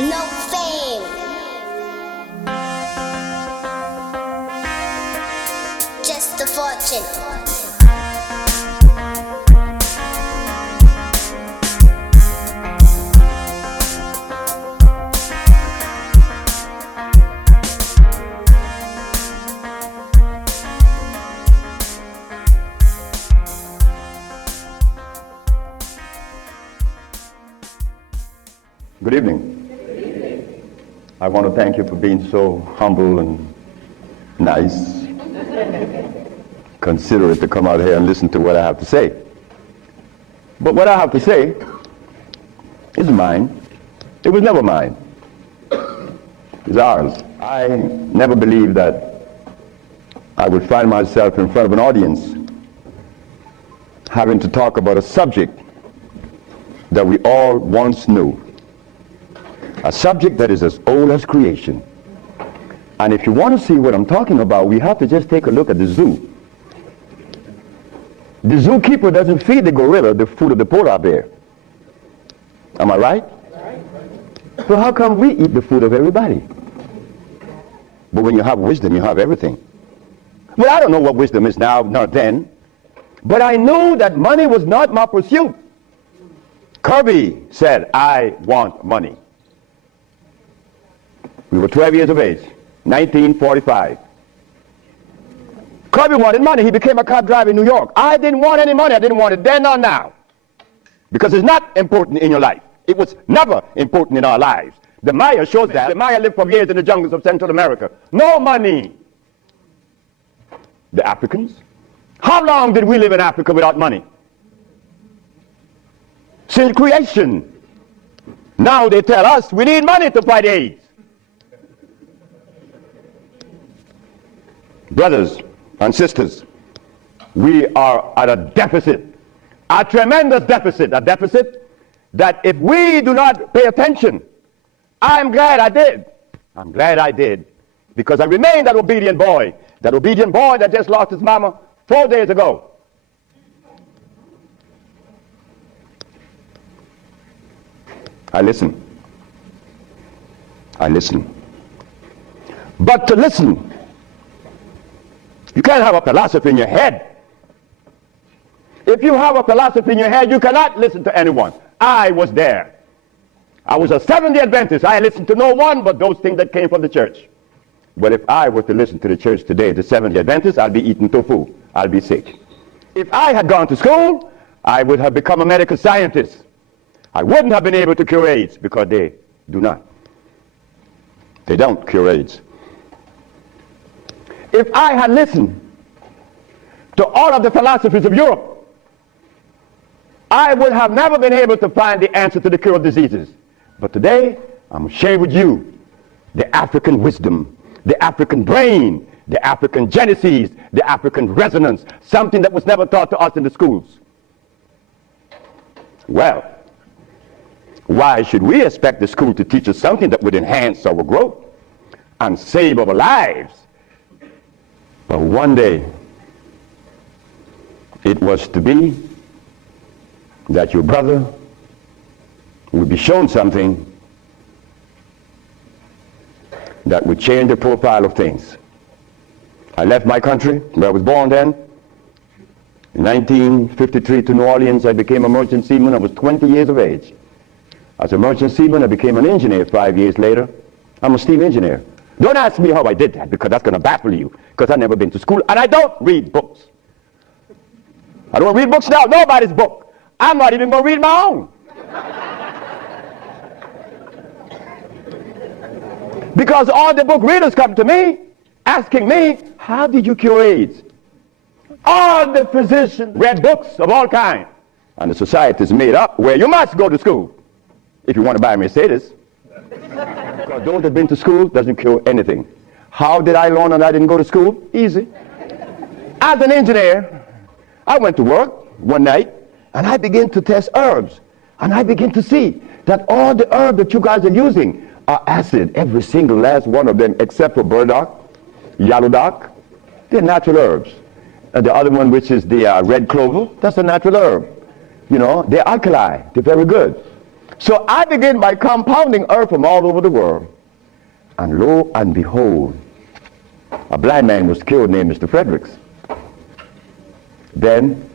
No fame. Just a fortune. Good evening. I want to thank you for being so humble and nice, considerate to come out here and listen to what I have to say. But what I have to say is mine. It was never mine. It's ours. I never believed that I would find myself in front of an audience having to talk about a subject that we all once knew. A subject that is as old as creation. And if you want to see what I'm talking about, we have to just take a look at the zoo. The zookeeper doesn't feed the gorilla the food of the polar bear. Am I right? So how come we eat the food of everybody? But when you have wisdom, you have everything. Well, I don't know what wisdom is now, not then. But I knew that money was not my pursuit. Kirby said, I want money. We were 12 years of age, 1945. Kirby wanted money. He became a cab driver in New York. I didn't want any money. I didn't want it then or now. Because it's not important in your life. It was never important in our lives. The Maya shows that. The Maya lived for years in the jungles of Central America. No money. The Africans. How long did we live in Africa without money? Since creation. Now they tell us we need money to fight AIDS. Brothers and sisters, we are at a deficit, a tremendous deficit, a deficit that if we do not pay attention, I'm glad I did. I'm glad I did, because I remained that obedient boy that just lost his mama 4 days ago. I listen. But to listen, you can't have a philosophy in your head. If you have a philosophy in your head, you cannot listen to anyone. I was there. I was a Seventh-day Adventist. I listened to no one but those things that came from the church. But if I were to listen to the church today, the Seventh-day Adventist, I'll be eating tofu. I'll be sick. If I had gone to school, I would have become a medical scientist. I wouldn't have been able to cure AIDS, because they do not. They don't cure AIDS. If I had listened to all of the philosophies of Europe, I would have never been able to find the answer to the cure of diseases. But today, I'm going to share with you the African wisdom, the African brain, the African genesis, the African resonance, something that was never taught to us in the schools. Well, why should we expect the school to teach us something that would enhance our growth and save our lives? But one day, it was to be that your brother would be shown something that would change the profile of things. I left my country, where I was born then. In 1953 to New Orleans, I became a merchant seaman. I was 20 years of age. As a merchant seaman, I became an engineer 5 years later. I'm a steam engineer. Don't ask me how I did that, because that's going to baffle you, because I've never been to school, and I don't read books. I don't read books now, nobody's book. I'm not even going to read my own. Because all the book readers come to me, asking me, how did you cure AIDS? All the physicians read books of all kinds. And the society is made up where you must go to school if you want to buy a Mercedes. Because those that have been to school doesn't cure anything. How did I learn and I didn't go to school? Easy. As an engineer, I went to work one night and I began to test herbs. And I began to see that all the herbs that you guys are using are acid, every single last one of them, except for burdock, yellowdock. They're natural herbs. And the other one, which is the red clover, that's a natural herb. You know, they're alkaline. They're very good. So I began by compounding earth from all over the world. And lo and behold, a blind man was killed named Mr. Fredericks. Then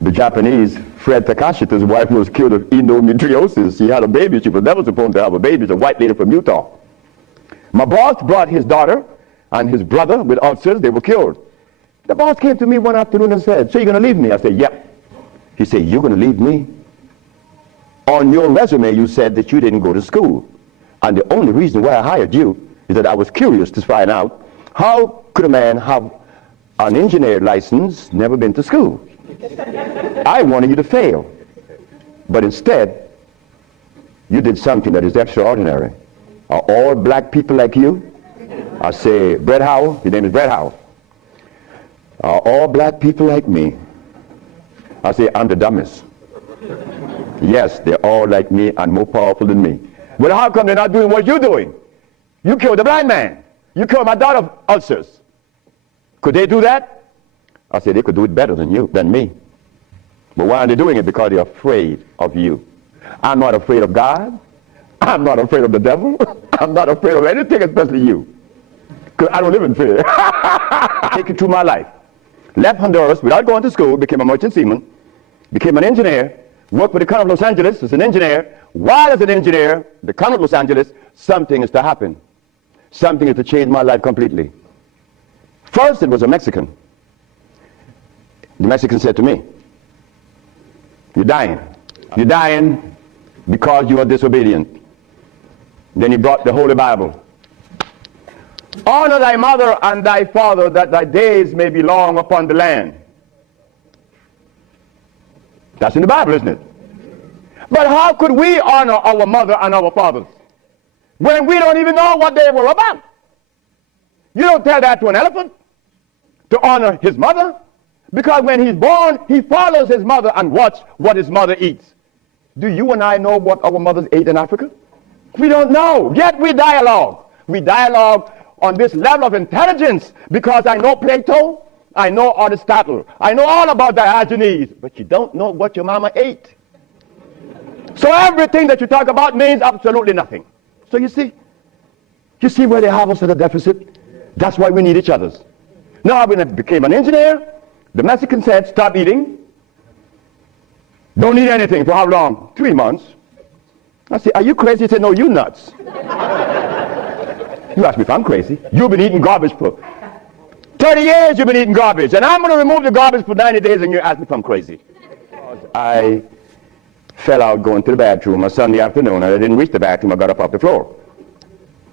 the Japanese, Fred Takashita's wife was killed of endometriosis. She had a baby. She was never supposed to have a baby. It's a white lady from Utah. My boss brought his daughter and his brother with ulcers. They were killed. The boss came to me one afternoon and said, so you're going to leave me? I said, yep. He said, you're going to leave me? On your resume, you said that you didn't go to school. And the only reason why I hired you is that I was curious to find out how could a man have an engineer license, never been to school? I wanted you to fail. But instead, you did something that is extraordinary. Are all black people like you? I say, Brett Howell, your name is Brett Howell. Are all black people like me? I say, I'm the dumbest. Yes, they're all like me and more powerful than me. But how come they're not doing what you're doing? You killed the blind man. You killed my daughter of ulcers. Could they do that? I said, they could do it better than me. But why are they doing it? Because they're afraid of you. I'm not afraid of God. I'm not afraid of the devil. I'm not afraid of anything, especially you. Because I don't live in fear. Take it through my life. Left Honduras without going to school, became a merchant seaman, became an engineer, worked with the County of Los Angeles as an engineer. While as an engineer, the County of Los Angeles, something is to happen. Something is to change my life completely. First, it was a Mexican. The Mexican said to me, you're dying. You're dying because you are disobedient. Then he brought the Holy Bible. Honor thy mother and thy father, that thy days may be long upon the land. That's in the Bible, isn't it? But how could we honor our mother and our fathers when we don't even know what they were about? You don't tell that to an elephant to honor his mother, because when he's born, he follows his mother and watch what his mother eats. Do you and I know what our mothers ate in Africa? We don't know. Yet we dialogue. We dialogue on this level of intelligence because I know Plato, I know Aristotle, I know all about Diogenes, but you don't know what your mama ate. So everything that you talk about means absolutely nothing. So you see where they have us at a deficit? That's why we need each other's. Now when I became an engineer, the Mexican said, stop eating. Don't eat anything. For how long? 3 months. I said, are you crazy? He said, no, you nuts. You ask me if I'm crazy. You've been eating garbage for 30 years. You've been eating garbage. And I'm going to remove the garbage for 90 days and you ask me if I'm crazy. I fell out going to the bathroom on Sunday afternoon and I didn't reach the bathroom. I got up off the floor.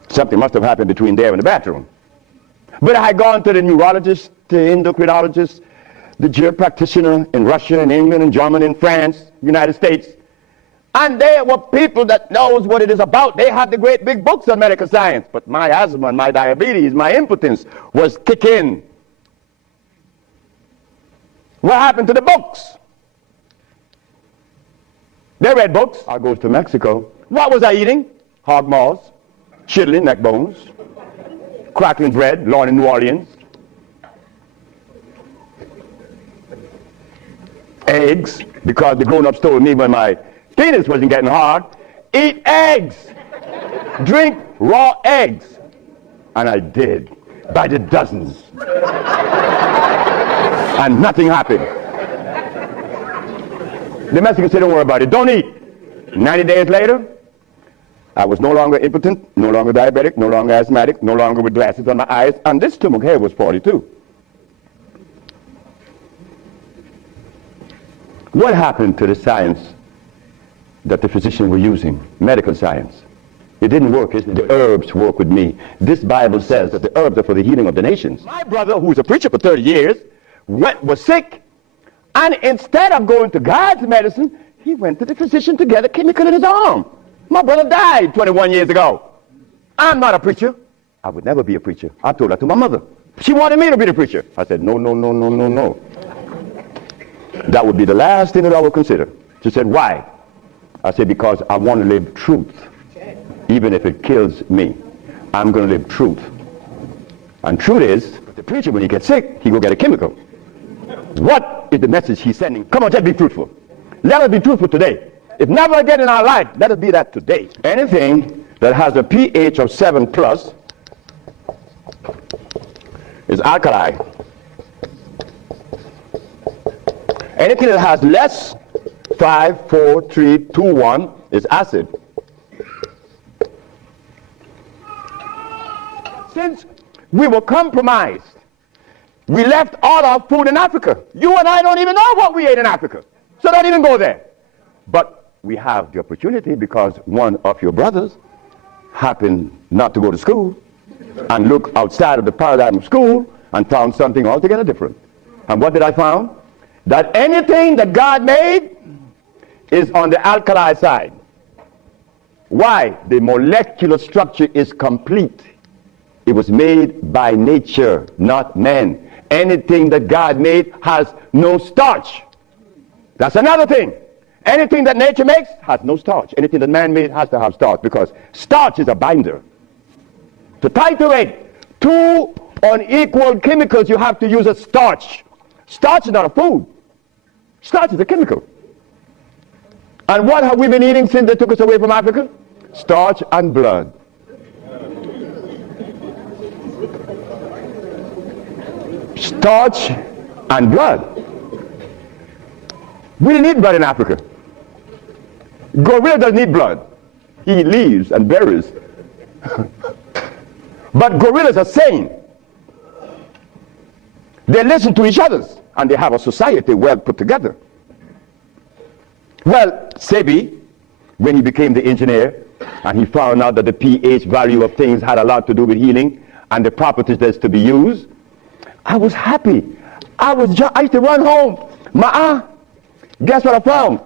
Something must have happened between there and the bathroom. But I had gone to the neurologist, the endocrinologist, the GER practitioner in Russia and England and Germany and France, United States. And they were people that knows what it is about. They had the great big books on medical science. But my asthma and my diabetes, my impotence was kicking. What happened to the books? They read books. I goes to Mexico. What was I eating? Hog maws, chitlin, neck bones, crackling bread, Lord in New Orleans, eggs, because the grown-ups told me when my penis wasn't getting hard, eat eggs, drink raw eggs. And I did, by the dozens. And nothing happened. The Mexican said, don't worry about it, don't eat. 90 days later, I was no longer impotent, no longer diabetic, no longer asthmatic, no longer with glasses on my eyes, and this stomach hair was 42. What happened to the science that the physicians were using, medical science? It didn't work. The herbs work with me. This Bible says that the herbs are for the healing of the nations. My brother, who was a preacher for 30 years, was sick, and instead of going to God's medicine, he went to the physician to get a chemical in his arm. My brother died 21 years ago. I'm not a preacher. I would never be a preacher. I told that to my mother. She wanted me to be the preacher. I said, no, no, no, no, no, no. That would be the last thing that I would consider. She said, why? I said, because I want to live truth. Even if it kills me, I'm going to live truth. And truth is, the preacher, when he gets sick, he go get a chemical. What is the message he's sending? Come on, just be truthful. Let us be truthful today. If never again in our life, let it be that today. Anything that has a pH of 7 plus is alkali. Anything that has less, 5, 4, 3, 2, 1, is acid. Since we were compromised, we left all our food in Africa. You and I don't even know what we ate in Africa. So don't even go there. But we have the opportunity because one of your brothers happened not to go to school and look outside of the paradigm of school and found something altogether different. And what did I find? That anything that God made is on the alkali side. Why? The molecular structure is complete. It was made by nature, not man. Anything that God made has no starch. That's another thing. Anything that nature makes has no starch. Anything that man made has to have starch because starch is a binder. To titrate two unequal chemicals, you have to use a starch. Starch is not a food. Starch is a chemical. And what have we been eating since they took us away from Africa? Starch and blood. Starch and blood. We didn't need blood in Africa. Gorilla doesn't need blood. He eats leaves and berries. But gorillas are sane. They listen to each other and they have a society well put together. Well, Sebi, when he became the engineer and he found out that the pH value of things had a lot to do with healing and the properties that's to be used, I was happy. I used to run home. Guess what I found?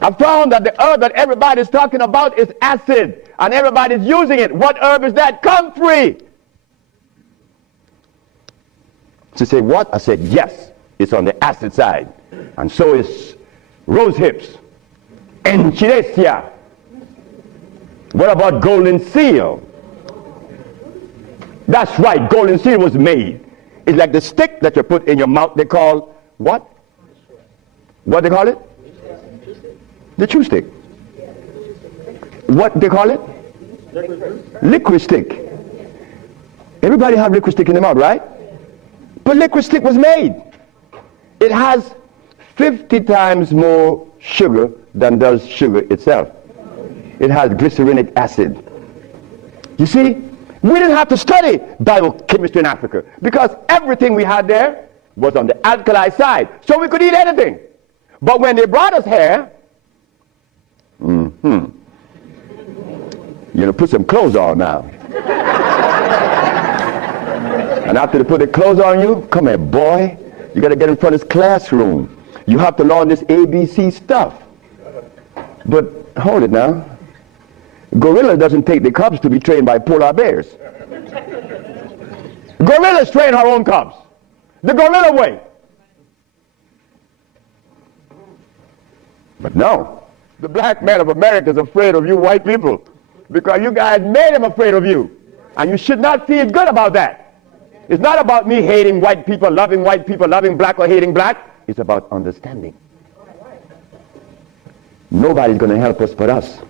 I found that the herb that everybody's talking about is acid, and everybody's using it. What herb is that? Comfrey. She said, what? I said, yes, it's on the acid side. And so is rose hips, enchilesia. What about golden seal? That's right, golden seal was made. It's like the stick that you put in your mouth. They call what? What they call it? The chew stick. What they call it? Liquid stick. Everybody have liquid stick in their mouth, right? But liquid stick was made. It has 50 times more sugar than does sugar itself. It has glycerinic acid. You see, we didn't have to study biochemistry in Africa because everything we had there was on the alkali side. So we could eat anything. But when they brought us here, put some clothes on now. And after they put the clothes on you, come here, boy. You got to get in front of this classroom. You have to learn this ABC stuff. But hold it now. Gorilla doesn't take the cubs to be trained by polar bears. Gorillas train our own cubs. The gorilla way. But no, the black man of America is afraid of you white people because you guys made him afraid of you. And you should not feel good about that. It's not about me hating white people, loving black or hating black. It's about understanding. Nobody's going to help us but us.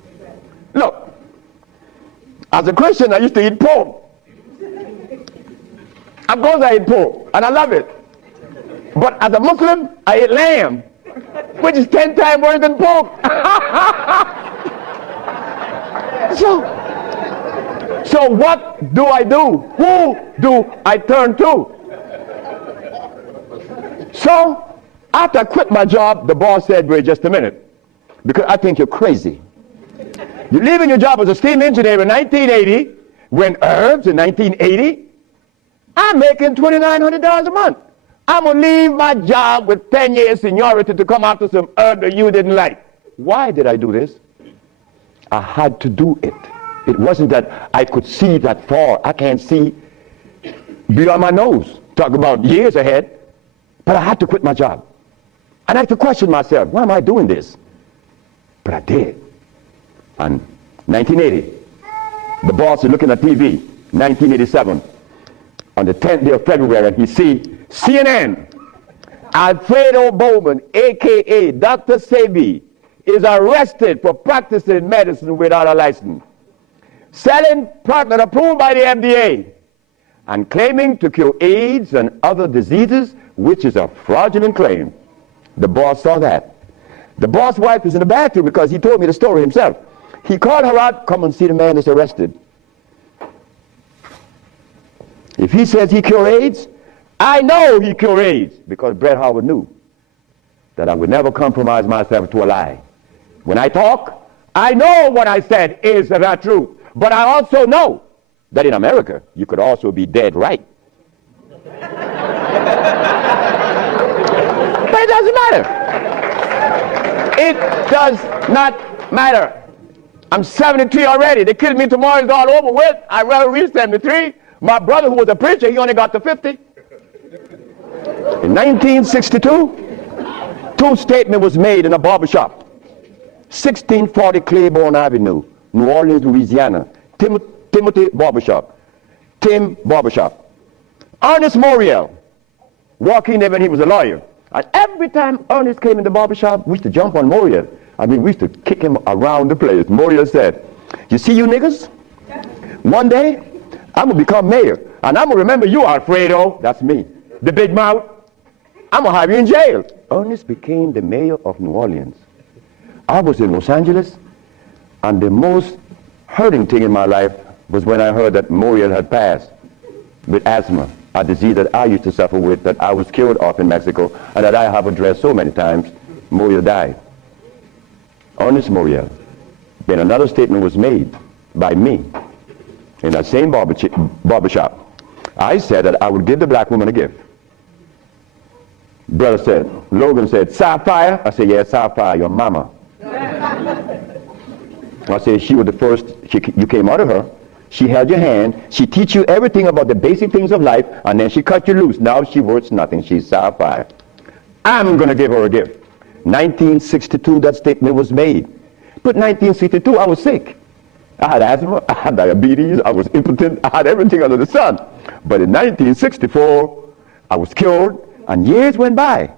Look, as a Christian, I used to eat pork. Of course I eat pork, and I love it. But as a Muslim, I eat lamb, which is 10 times worse than pork. So what do I do? Who do I turn to? So after I quit my job, the boss said, wait just a minute, because I think you're crazy. You're leaving your job as a steam engineer in 1980, when herbs in 1980, I'm making $2,900 a month. I'm going to leave my job with 10 years seniority to come after some herb that you didn't like. Why did I do this? I had to do it. It wasn't that I could see that far. I can't see beyond my nose. Talk about years ahead. But I had to quit my job. And I had to question myself, why am I doing this? But I did. And 1980, the boss is looking at TV, 1987, on the 10th day of February, and he see CNN, Alfredo Bowman, a.k.a. Dr. Sebi, is arrested for practicing medicine without a license, selling product not approved by the FDA, and claiming to cure AIDS and other diseases, which is a fraudulent claim. The boss saw that. The boss' wife was in the bathroom because he told me the story himself. He called her out, come and see the man that's arrested. If he says he cured AIDS, I know he cured AIDS, because Bret Howard knew that I would never compromise myself to a lie. When I talk, I know what I said is the truth, but I also know that in America, you could also be dead right. But it doesn't matter. It does not matter. I'm 73 already. They killed me tomorrow, it's all over with. I'd rather reach 73. My brother, who was a preacher, he only got to 50. In 1962, two statements was made in a barbershop. 1640 Claiborne Avenue, New Orleans, Louisiana. Timothy Barbershop. Tim Barbershop. Ernest Morial walked in there when he was a lawyer. And every time Ernest came in the barbershop, we used to jump on Morial. We used to kick him around the place. Morial said, you see you niggas? One day, I'm going to become mayor. And I'm going to remember you, Alfredo. That's me. The big mouth. I'm going to have you in jail. Ernest became the mayor of New Orleans. I was in Los Angeles, and the most hurting thing in my life was when I heard that Morial had passed with asthma, a disease that I used to suffer with, that I was cured of in Mexico, and that I have addressed so many times. Morial died. Ernest Morial. Then another statement was made by me in that same barbershop. I said that I would give the black woman a gift. Brother said, Logan said, Sapphire? I said, yeah, Sapphire, your mama. I said, she was the first, you came out of her. She held your hand. She teach you everything about the basic things of life, and then she cut you loose. Now she worth nothing. She's Sapphire. I'm going to give her a gift. 1962, that statement was made. But 1962, I was sick. I had asthma, I had diabetes, I was impotent, I had everything under the sun. But in 1964, I was cured, and years went by.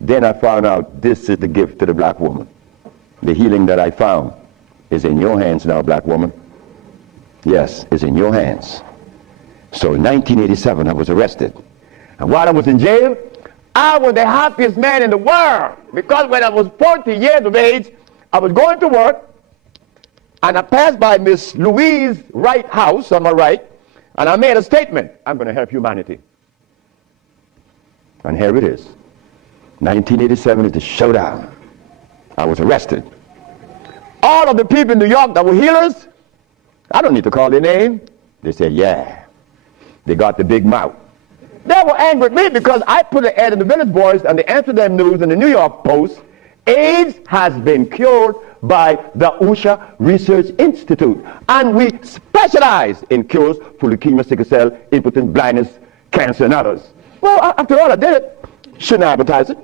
Then I found out this is the gift to the black woman. The healing that I found is in your hands now, black woman. Yes, it's in your hands. So in 1987, I was arrested. And while I was in jail, I was the happiest man in the world. Because when I was 40 years of age, I was going to work, and I passed by Miss Louise Wright house on my right, and I made a statement. I'm going to help humanity. And here it is. 1987 is the showdown. I was arrested. All of the people in New York that were healers, I don't need to call their name. They said, yeah. They got the big mouth. They were angry at me because I put an ad in the Village Voice and the Amsterdam News and the New York Post. AIDS has been cured by the USHA Research Institute. And we specialize in cures for leukemia, sickle cell, impotence, blindness, cancer, and others. Well, after all, I did it. Shouldn't I advertise it?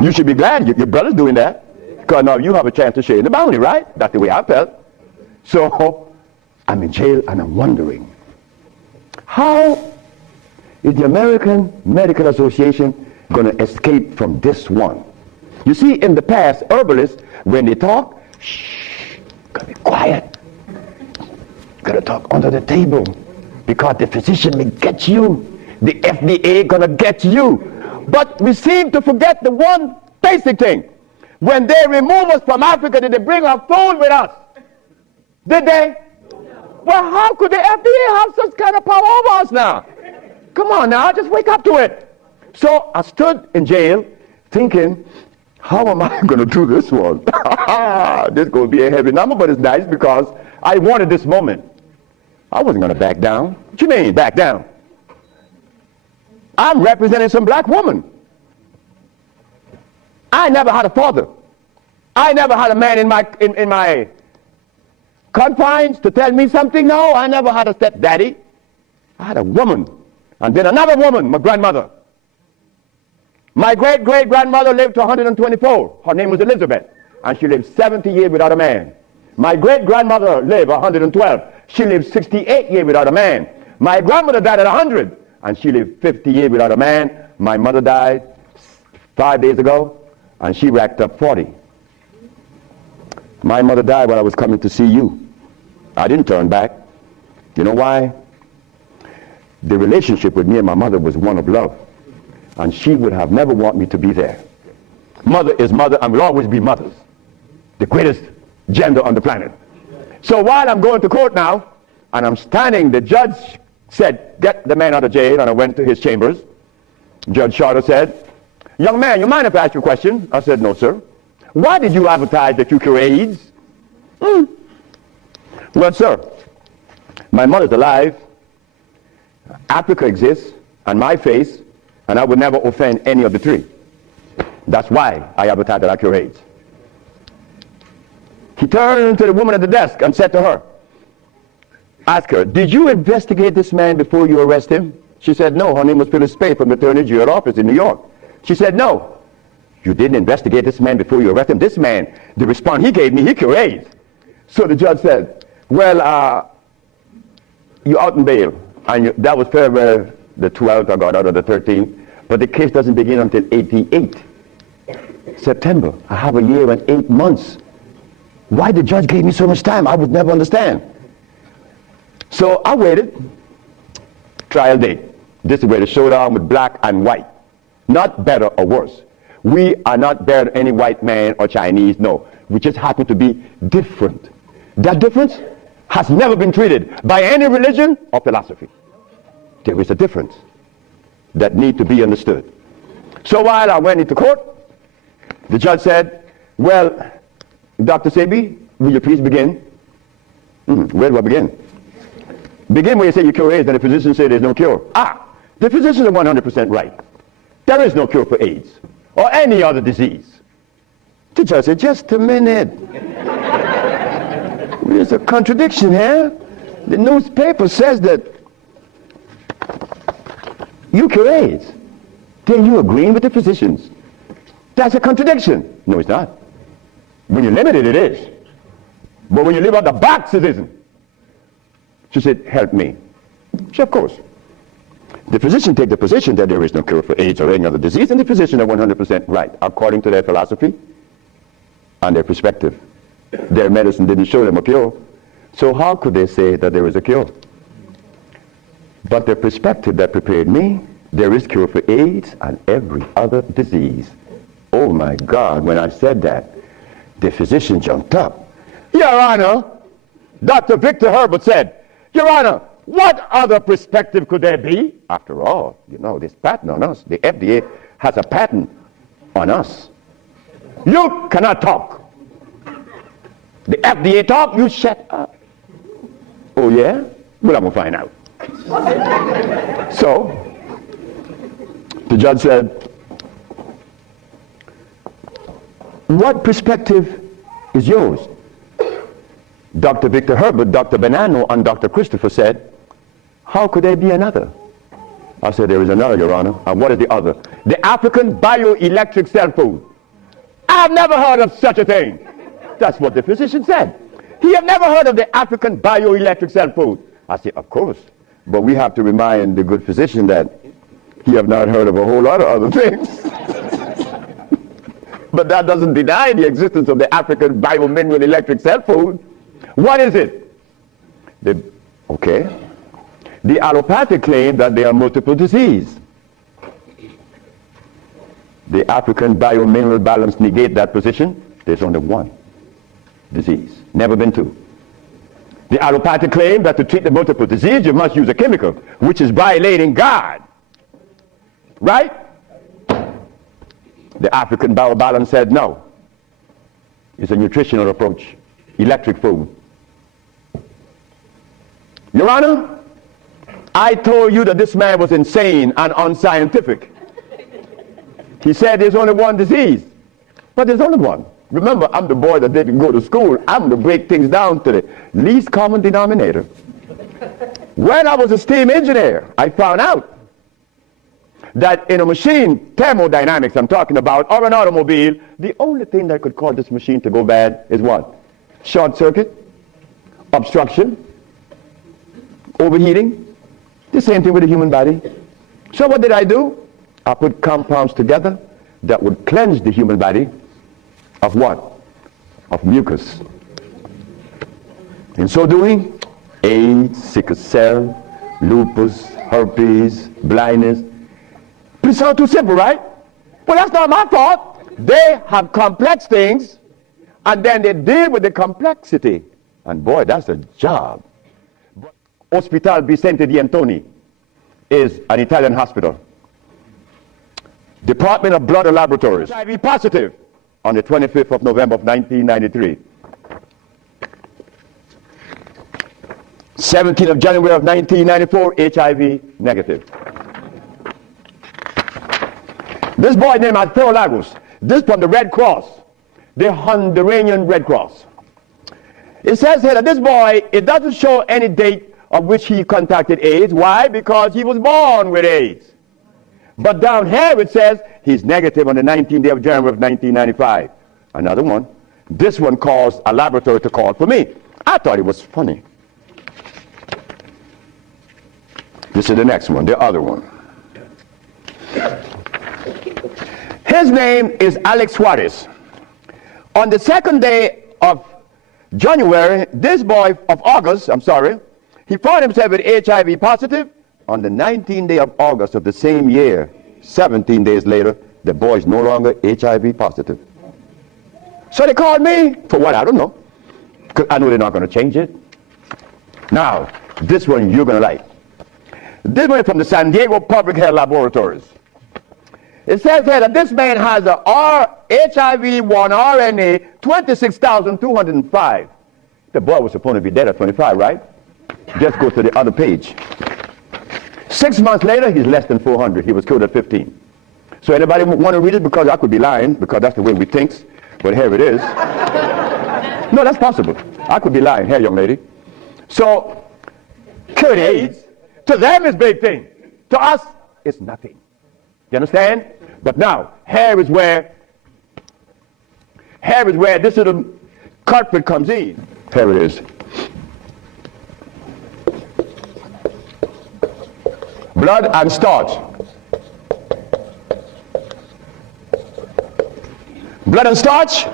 You should be glad your brother's doing that. Because now you have a chance to share in the bounty, right? That's the way I felt. So I'm in jail and I'm wondering, how is the American Medical Association going to escape from this one? You see, in the past, herbalists, when they talk, shh, gotta be quiet. Gotta talk under the table, because the physician may get you. The FDA gonna get you. But we seem to forget the one basic thing. When they remove us from Africa, did they bring our food with us? Did they? Well, how could the FDA have such kind of power over us now? Come on now, just wake up to it. So I stood in jail thinking, how am I going to do this one? This is going to be a heavy number, but it's nice because I wanted this moment. I wasn't going to back down. What you mean, back down? I'm representing some black woman. I never had a father. I never had a man in my confines to tell me something. No, I never had a stepdaddy. I had a woman. And then another woman, my grandmother. My great-great-grandmother lived to 124. Her name was Elizabeth. And she lived 70 years without a man. My great-grandmother lived 112. She lived 68 years without a man. My grandmother died at 100. And she lived 50 years without a man. My mother died 5 days ago. and she racked up 40. My mother died while I was coming to see you. I didn't turn back. You know why? The relationship with me and my mother was one of love, and she would have never wanted me to be there. Mother is mother and will always be mothers, the greatest gender on the planet. So while I'm going to court now, and I'm standing, the judge said, get the man out of jail, and I went to his chambers. Judge Shorter said, young man, you mind if I ask you a question? I said, no, sir. Why did you advertise that you cure AIDS? Well, sir, my mother's alive, Africa exists, and my face, and I would never offend any of the three. That's why I advertise that I cure AIDS. He turned to the woman at the desk and said to her, ask her, did you investigate this man before you arrest him? She said, no. Her name was Phyllis Spade from the Attorney General office in New York. She said, no. You didn't investigate this man before you arrest him? This man, the response he gave me, he cured AIDS. So the judge said, well, you're out on bail. And that was February the 12th, I got out of the 13th. But the case doesn't begin until 88. September. I have a year and 8 months. Why the judge gave me so much time? I would never understand. So I waited. Trial date. This is where the showdown with black and white. Not better or worse. We are not better than any white man or Chinese, no. We just happen to be different. That difference has never been treated by any religion or philosophy. There is a difference that needs to be understood. So while I went into court, the judge said, well, Dr. Sebi, will you please begin? Where do I begin? Begin where you say you cure AIDS, and the physicians say there's no cure. The physicians are 100% right. There is no cure for AIDS or any other disease. The judge said, just a minute. There's a contradiction here. The newspaper says that you cure AIDS. Then you agreeing with the physicians. That's a contradiction. No, it's not. When you're limited, it is. But when you live out the box, it isn't. She said, help me. She said, of course. The physician take the position that there is no cure for AIDS or any other disease, and the physician are 100% right, according to their philosophy and their perspective. Their medicine didn't show them a cure. So how could they say that there is a cure? But the perspective that prepared me, there is cure for AIDS and every other disease. Oh my God, when I said that, the physician jumped up. Your Honor, Dr. Victor Herbert said, Your Honor, what other perspective could there be? After all, you know, this patent on us, the FDA has a patent on us. You cannot talk. The FDA talk, you shut up. Oh yeah? Well, I'm going to find out. So, the judge said, what perspective is yours? Dr. Victor Herbert, Dr. Bonanno, and Dr. Christopher said, how could there be another? I said, there is another, Your Honor. And what is the other? The African bioelectric cell food. I've never heard of such a thing. That's what the physician said. He had never heard of the African bioelectric cell food. I said, of course. But we have to remind the good physician that he have not heard of a whole lot of other things. But that doesn't deny the existence of the African biomineral electric cell food. What is it? The allopathic claim that there are multiple diseases. The African biomineral balance negate that position. There's only one disease, never been two. The allopathic claim that to treat the multiple disease you must use a chemical, which is violating God. Right? The African biobalance said no. It's a nutritional approach. Electric food. Your Honor, I told you that this man was insane and unscientific. He said there's only one disease. But there's only one. Remember, I'm the boy that didn't go to school. I'm going to break things down to the least common denominator. When I was a steam engineer, I found out that in a machine, thermodynamics I'm talking about, or an automobile, the only thing that could cause this machine to go bad is what? Short circuit, obstruction, overheating. The same thing with the human body. So what did I do? I put compounds together, that would cleanse the human body of what? Of mucus. In so doing, AIDS, sickle cell, lupus, herpes, blindness. It sounds too simple, right? Well, that's not my fault. They have complex things, and then they deal with the complexity. And boy, that's a job. Hospital Vicente di Antoni is an Italian hospital. Department of Blood and Laboratories. HIV positive on the 25th of November of 1993. 17th of January of 1994, HIV negative. This boy named Mateo Lagos, this from the Red Cross, the Honduran Red Cross. It says here that this boy, it doesn't show any date of which he contracted AIDS. Why? Because he was born with AIDS. But down here it says he's negative on the 19th day of January of 1995. Another one. This one caused a laboratory to call for me. I thought it was funny. This is the next one, the other one. His name is Alex Suarez. On the second day of January, this boy of August, he found himself with HIV positive. On the 19th day of August of the same year, 17 days later, the boy is no longer HIV positive. So they called me for what? I don't know. Because I know they're not going to change it. Now, this one you're going to like. This one is from the San Diego Public Health Laboratories. It says here that this man has a HIV-1 RNA 26,205. The boy was supposed to be dead at 25, right? Just go to the other page. 6 months later, he's less than 400. He was killed at 15. So anybody want to read it? Because I could be lying, because that's the way we think. But here it is. No, that's possible. I could be lying. Here, young lady. So, cured AIDS, to them is big thing. To us, it's nothing. You understand? But now, here is where this little culprit comes in. Here it is. Blood and starch. Blood and starch.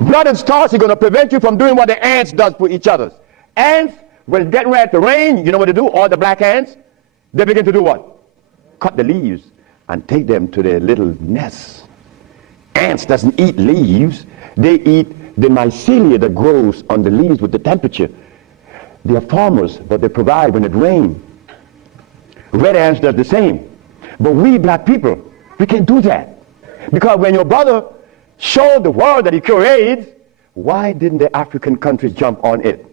Blood and starch is going to prevent you from doing what the ants does for each other. Ants, when it's getting ready to rain, you know what they do? All the black ants, they begin to do what? Cut the leaves and take them to their little nests. Ants doesn't eat leaves. They eat the mycelia that grows on the leaves with the temperature. They are farmers, but they provide when it rains. Red ants does the same. But we black people, we can't do that. Because when your brother showed the world that he cured AIDS, why didn't the African countries jump on it?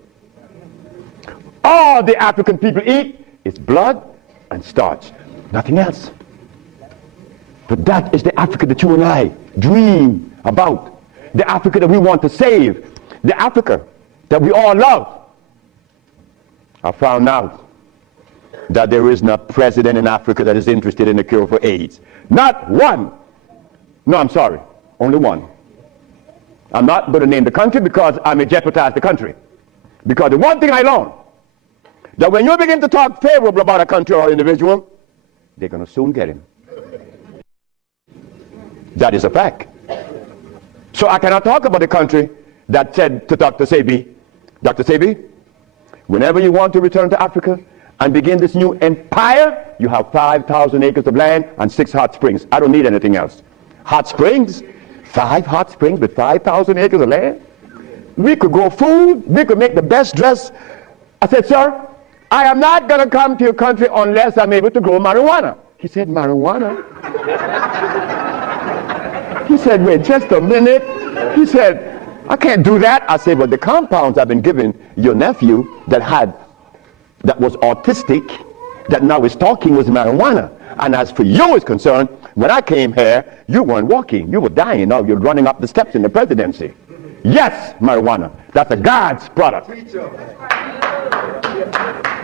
All the African people eat is blood and starch. Nothing else. But that is the Africa that you and I dream about. The Africa that we want to save. The Africa that we all love. I found out that there is not a president in Africa that is interested in the cure for AIDS. Not one. No, I'm sorry. Only one. I'm not going to name the country because I may jeopardize the country. Because the one thing I learned, that when you begin to talk favorable about a country or individual, they're going to soon get him. That is a fact. So I cannot talk about the country that said to Dr. Sebi, Dr. Sebi, whenever you want to return to Africa and begin this new empire, you have 5,000 acres of land and 6 hot springs. I don't need anything else. Hot springs? 5 hot springs with 5,000 acres of land? We could grow food. We could make the best dress. I said, sir, I am not going to come to your country unless I'm able to grow marijuana. He said, marijuana? He said, wait just a minute. He said, I can't do that. I said, well, the compounds I've been giving your nephew that was autistic, that now is talking, was marijuana. And as for you is concerned, when I came here, you weren't walking. You were dying. Now you're running up the steps in the presidency. Yes, marijuana. That's a God's product.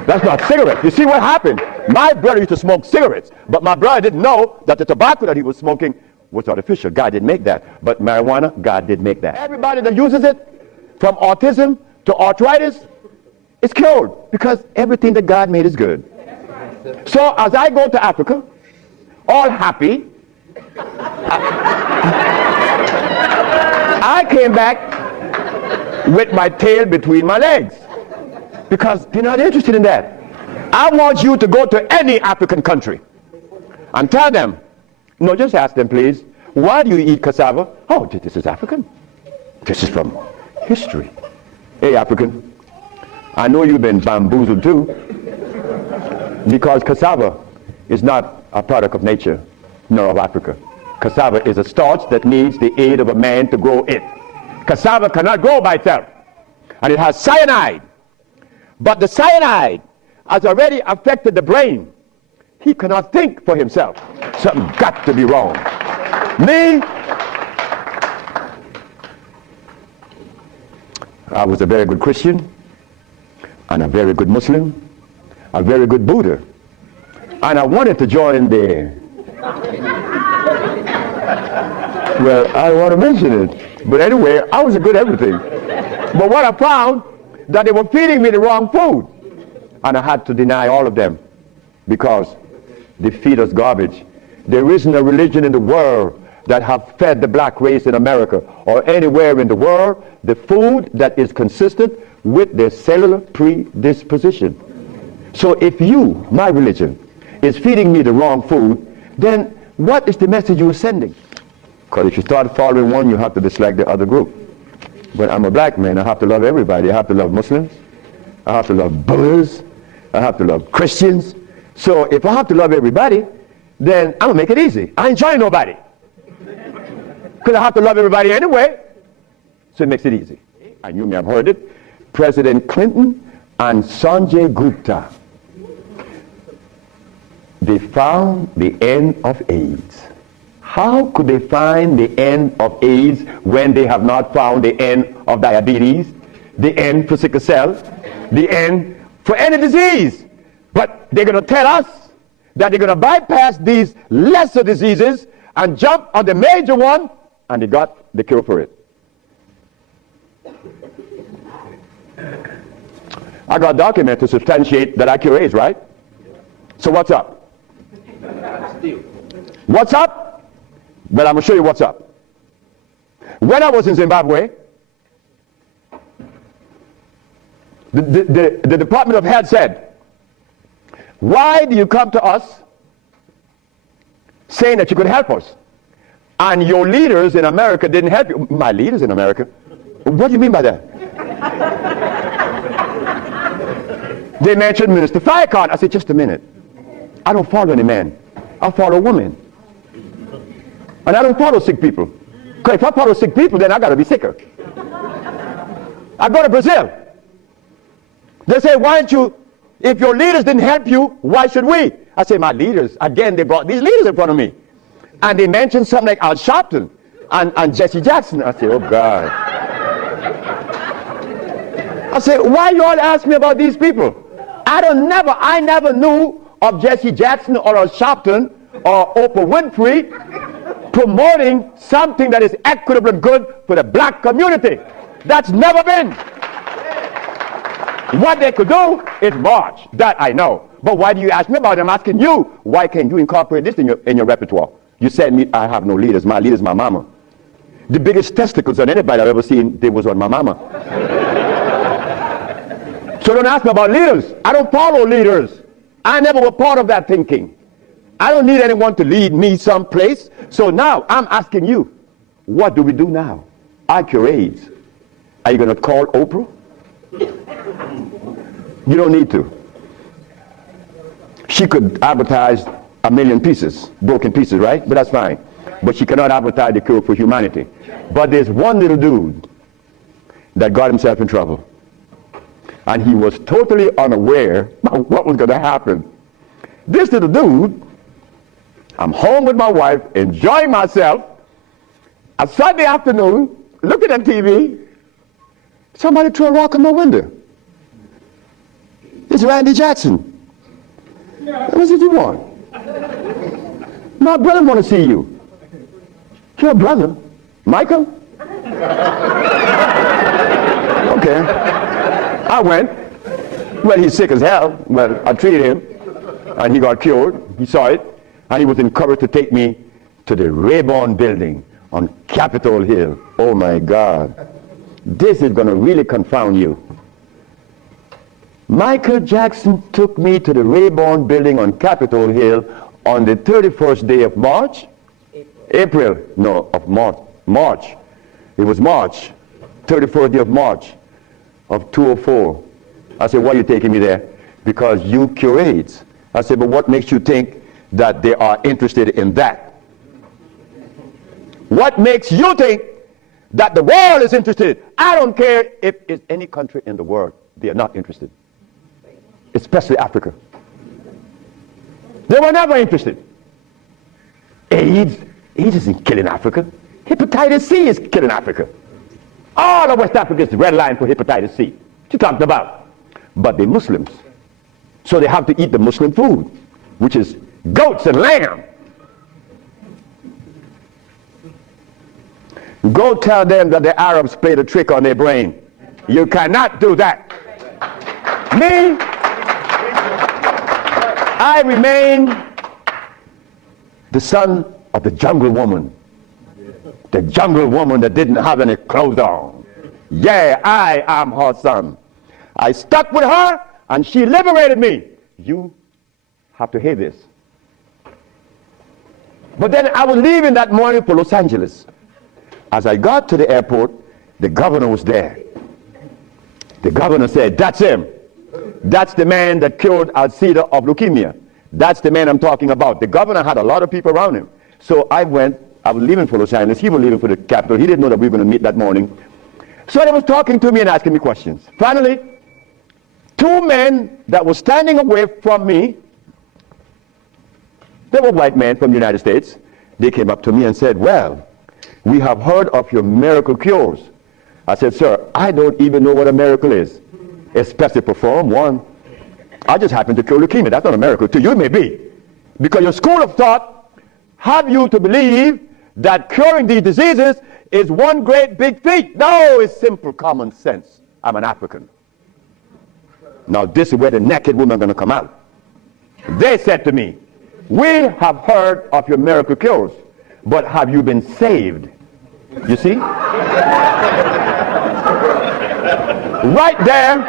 That's not cigarettes. You see what happened? My brother used to smoke cigarettes, but my brother didn't know that the tobacco that he was smoking was artificial. God didn't make that. But marijuana, God did make that. Everybody that uses it, from autism to arthritis, is cured because everything that God made is good. So as I go to Africa, all happy, I came back with my tail between my legs because they're not interested in that. I want you to go to any African country and tell them, no, just ask them, please, why do you eat cassava? Oh, this is African. This is from history. Hey, African, I know you've been bamboozled too, because cassava is not a product of nature, nor of Africa. Cassava is a starch that needs the aid of a man to grow it. Cassava cannot grow by itself, and it has cyanide. But the cyanide has already affected the brain. He cannot think for himself. Something got to be wrong. Me, I was a very good Christian, and a very good Muslim, a very good Buddha, and I wanted to join the, well, I don't want to mention it, but anyway, I was a good everything. But what I found, that they were feeding me the wrong food, and I had to deny all of them because they feed us garbage. There isn't a religion in the world that have fed the black race in America or anywhere in the world the food that is consistent with their cellular predisposition. So if you, my religion, is feeding me the wrong food, then what is the message you are sending? Because if you start following one, you have to dislike the other group. But I'm a black man, I have to love everybody. I have to love Muslims, I have to love Buddhists, I have to love Christians. So if I have to love everybody, then I'm going to make it easy. I ain't trying nobody. Because I have to love everybody anyway. So it makes it easy. And you may have heard it. President Clinton and Sanjay Gupta, they found the end of AIDS. How could they find the end of AIDS when they have not found the end of diabetes, the end for sickle cell, the end for any disease? But they're going to tell us that they're going to bypass these lesser diseases and jump on the major one, and they got the cure for it. I got documents to substantiate that I cure AIDS, right? So what's up? What's up? Well, I'm going to show you what's up. When I was in Zimbabwe, the Department of Health said, why do you come to us saying that you could help us? And your leaders in America didn't help you. My leaders in America? What do you mean by that? They mentioned Minister Farrakhan. I said, just a minute. I don't follow any man. I follow women. And I don't follow sick people. Because if I follow sick people, then I got to be sicker. I go to Brazil. They say, why don't you, if your leaders didn't help you, why should we? I say, my leaders, again, they brought these leaders in front of me. And they mentioned something like Al Sharpton and Jesse Jackson. I say, oh God. I say, why you all ask me about these people? I never knew of Jesse Jackson or Al Sharpton or Oprah Winfrey promoting something that is equitable and good for the black community. That's never been. What they could do is march. That I know. But why do you ask me about it? I'm asking you, why can't you incorporate this in your repertoire? You said me, I have no leaders. My leader's my mama. The biggest testicles on anybody I've ever seen, they was on my mama. So don't ask me about leaders. I don't follow leaders. I never was part of that thinking. I don't need anyone to lead me someplace. So now I'm asking you, what do we do now? I cure AIDS. Are you going to call Oprah? You don't need to. She could advertise 1 million pieces, broken pieces, right? But that's fine. But she cannot advertise the cure for humanity. But there's one little dude that got himself in trouble. And he was totally unaware of what was going to happen. This little dude, I'm home with my wife, enjoying myself. A Sunday afternoon, looking at TV, somebody threw a rock on my window. It's Randy Jackson. What did you want? My brother want to see you. Your brother? Michael? Okay. I went. Well, he's sick as hell. Well, I treated him, and he got cured. He saw it, and he was encouraged to take me to the Rayborn building on Capitol Hill. Oh my God. This is going to really confound you. Michael Jackson took me to the Rayborn building on Capitol Hill on the 31st day of March. April. No, of March. March. It was March. 31st day of March of 2004. I said, why are you taking me there? Because you cure AIDS. I said, but what makes you think that they are interested in that? What makes you think that the world is interested? I don't care if it's any country in the world. They are not interested. Especially Africa. They were never interested. AIDS isn't killing Africa. Hepatitis C is killing Africa. All of West Africa is the red line for hepatitis C. What you talking about? But they're Muslims. So they have to eat the Muslim food, which is goats and lamb. Go tell them that the Arabs played a trick on their brain. You cannot do that. Me, I remain the son of the jungle woman. The jungle woman that didn't have any clothes on. Yeah, I am her son. I stuck with her and she liberated me. You have to hear this. But then I was leaving that morning for Los Angeles. As I got to the airport, the governor was there. The governor said, that's him. That's the man that cured Alcida of leukemia. That's the man I'm talking about. The governor had a lot of people around him. So I was leaving for Los Angeles. He was leaving for the capital. He didn't know that we were going to meet that morning. So they was talking to me and asking me questions. Finally, two men that were standing away from me, they were white men from the United States. They came up to me and said, well, we have heard of your miracle cures. I said, sir, I don't even know what a miracle is. Especially perform one. I just happen to cure leukemia. That's not a miracle. To you it may be. Because your school of thought have you to believe that curing these diseases is one great big feat. No, it's simple common sense. I'm an African. Now this is where the naked women are going to come out. They said to me, we have heard of your miracle cures, but have you been saved? You see? Right there,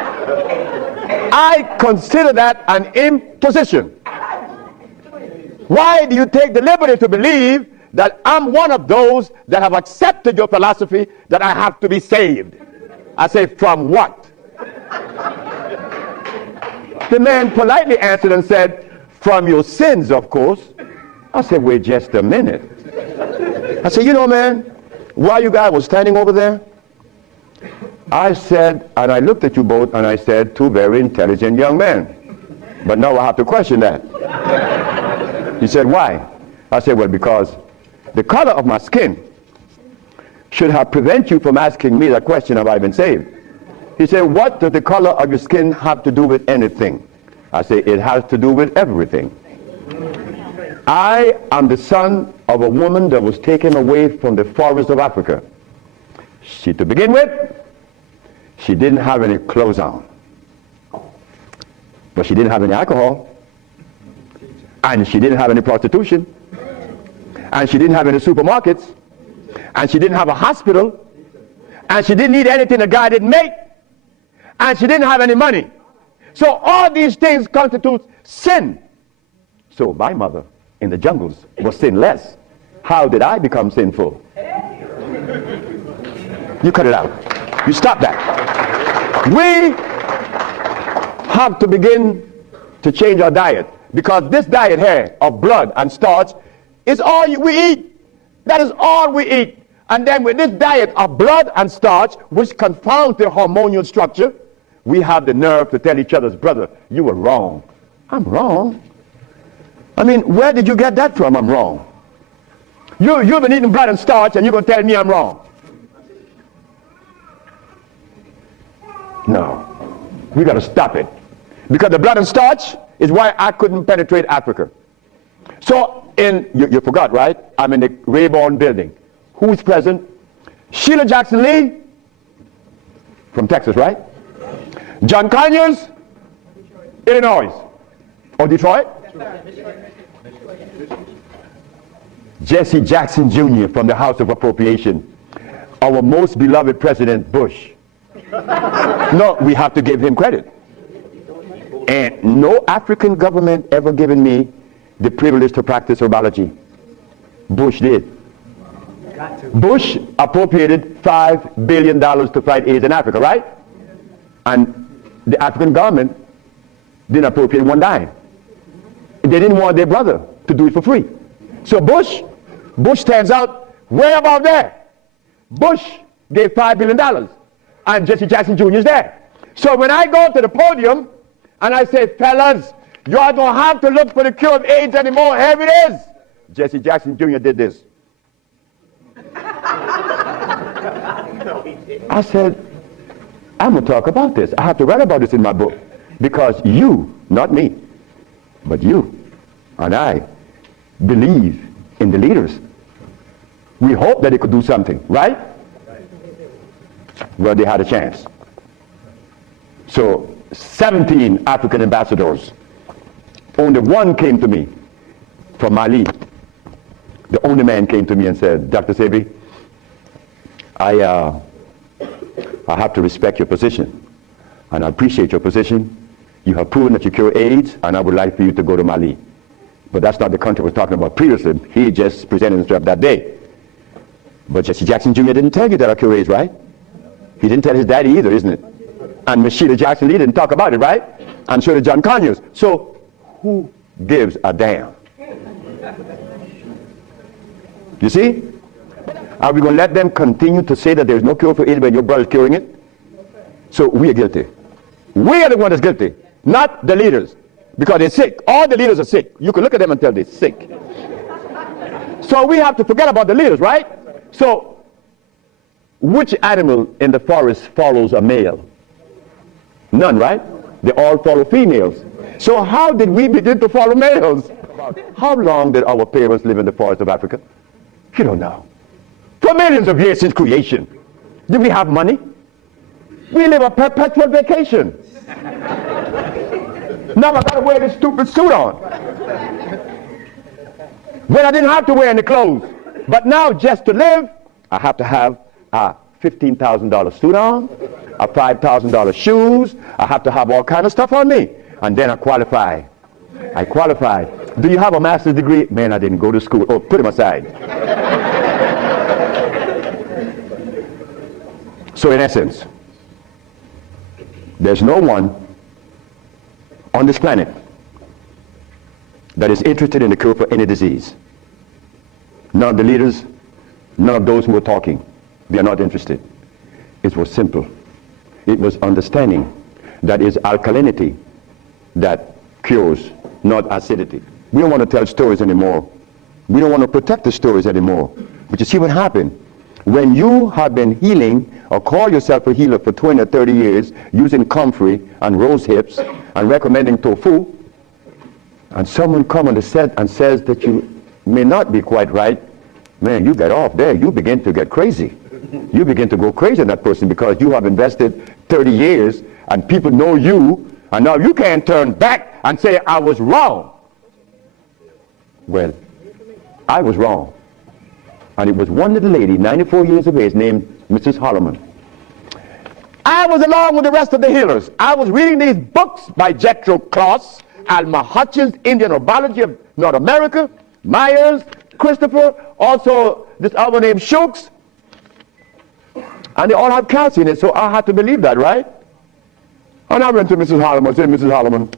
I consider that an imposition. Why do you take the liberty to believe that I'm one of those that have accepted your philosophy that I have to be saved? I say, from what? The man politely answered and said, from your sins, of course. I said, wait just a minute. I said, you know, man, while you guys were standing over there, I said, and I looked at you both, and I said, two very intelligent young men. But now I have to question that. He said, why? I said, well, because the color of my skin should have prevented you from asking me that question, have I been saved? He said, what does the color of your skin have to do with anything? I say, it has to do with everything. I am the son of a woman that was taken away from the forests of Africa. She, to begin with, she didn't have any clothes on. But she didn't have any alcohol. And she didn't have any prostitution. And she didn't have any supermarkets. And she didn't have a hospital. And she didn't need anything that God didn't make. And she didn't have any money. So all these things constitute sin. So my mother in the jungles was sinless. How did I become sinful? You cut it out. You stop that. We have to begin to change our diet, because this diet here of blood and starch is all we eat. That is all we eat. And then with this diet of blood and starch, which confounds the hormonal structure, we have the nerve to tell each other's brother, you were wrong. I'm wrong. I mean, where did you get that from? I'm wrong. You've been eating blood and starch and you're going to tell me I'm wrong. No. We got to stop it. Because the blood and starch is why I couldn't penetrate Africa. So, you forgot, right? I'm in the Rayborn building. Who is present? Sheila Jackson Lee from Texas, right? John Conyers, Illinois. Or Detroit? Jesse Jackson Jr. from the House of Appropriation, our most beloved President Bush. No, we have to give him credit. And no African government ever given me the privilege to practice herbology. Bush did. Bush appropriated $5 billion to fight AIDS in Africa, right? And the African government didn't appropriate one dime. They didn't want their brother to do it for free. So Bush stands out way above there. Bush gave $5 billion, and Jesse Jackson Jr. is there. So when I go to the podium and I say, fellas, y'all don't have to look for the cure of AIDS anymore, here it is. Jesse Jackson Jr. did this. I said, I'm going to talk about this. I have to write about this in my book. Because you, not me, but you and I believe in the leaders. We hope that they could do something, right? Well, they had a chance. So 17 African ambassadors. Only one came to me from Mali. The only man came to me and said, Dr. Sebi, I have to respect your position, and I appreciate your position. You have proven that you cure AIDS, and I would like for you to go to Mali. But that's not the country I was talking about previously. He just presented himself that day. But Jesse Jackson Jr. didn't tell you that I cure AIDS, right? He didn't tell his daddy either, isn't it? And Miss Sheila Jackson Lee didn't talk about it, right? And so did John Conyers. So who gives a damn? You see? Are we going to let them continue to say that there's no cure for AIDS when your brother's curing it? So we are guilty. We are the one that's guilty, not the leaders, because they're sick. All the leaders are sick. You can look at them and tell they're sick. So we have to forget about the leaders, right? So which animal in the forest follows a male? None, right? They all follow females. So how did we begin to follow males? How long did our parents live in the forest of Africa? You don't know. For millions of years since creation. Did we have money? We live a perpetual vacation. Now I gotta wear this stupid suit on. When I didn't have to wear any clothes. But now just to live, I have to have a $15,000 suit on, a $5,000 shoes. I have to have all kind of stuff on me. And then I qualify. Do you have a master's degree? Man, I didn't go to school. Oh, put him aside. So in essence, there's no one on this planet that is interested in the cure for any disease. None of the leaders, none of those who are talking, they are not interested. It was simple. It was understanding that it's alkalinity that cures, not acidity. We don't want to tell stories anymore. We don't want to protect the stories anymore. But you see what happened? When you have been healing or call yourself a healer for 20 or 30 years using comfrey and rose hips and recommending tofu, and someone comes on the set and says that you may not be quite right, man, you get off there. You begin to get crazy. You begin to go crazy on that person because you have invested 30 years and people know you, and now you can't turn back and say, I was wrong. Well, I was wrong. And it was one little lady, 94 years of age, named Mrs. Holloman. I was along with the rest of the healers. I was reading these books by Jethro Kloss, Alma Hutchins, Indian Herbology of North America, Myers, Christopher, also this other named Shooks. And they all have calcium in it, so I had to believe that, right? And I went to Mrs. Holloman and said, Mrs. Holloman,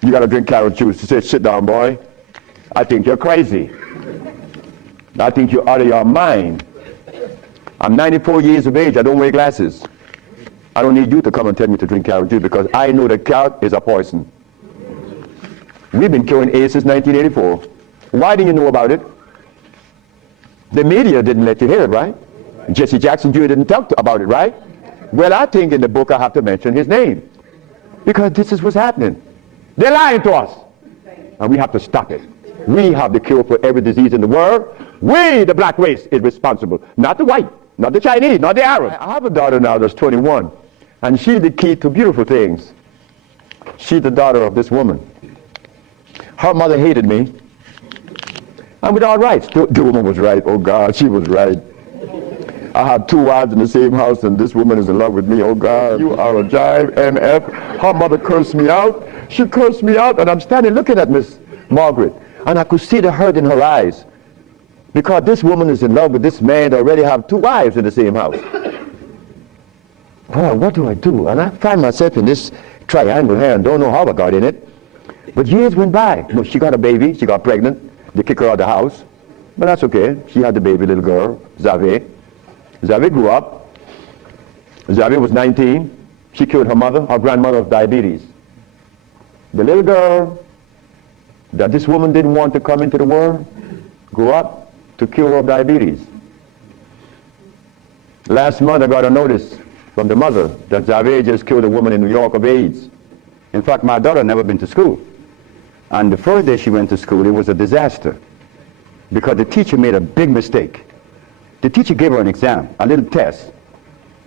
you got to drink carrot juice. She said, sit down, boy. I think you're crazy. I think you're out of your mind. I'm 94 years of age. I don't wear glasses. I don't need you to come and tell me to drink carrot juice because I know that carrot is a poison. We've been curing AIDS since 1984. Why didn't you know about it? The media didn't let you hear it, right? Jesse Jackson Jr. didn't talk about it, right? Well, I think in the book I have to mention his name because this is what's happening. They're lying to us, and we have to stop it. We have the cure for every disease in the world. We, the black race, is responsible. Not the white, not the Chinese, not the Arab. I have a daughter now that's 21, and she's the key to beautiful things. She's the daughter of this woman. Her mother hated me I'm with all rights. The woman was right. Oh God, she was right. I have 2 wives in the same house, and this woman is in love with me. Oh God, you are a jive, MF. Her mother cursed me out. She cursed me out, and I'm standing looking at Miss Margaret, and I could see the hurt in her eyes, because this woman is in love with this man that already have 2 wives in the same house. Well, what do I do? And I find myself in this triangle here and don't know how I got in it. But years went by. You know, she got a baby. She got pregnant. They kicked her out of the house. But that's okay. She had the baby, little girl, Zavé. Zavé grew up. Zavé was 19. She killed her mother, her grandmother, of diabetes. The little girl that this woman didn't want to come into the world grew up to cure her of diabetes. Last month I got a notice from the mother that Zavé just killed a woman in New York of AIDS. In fact, my daughter never been to school. And the first day she went to school, it was a disaster because the teacher made a big mistake. The teacher gave her an exam, a little test.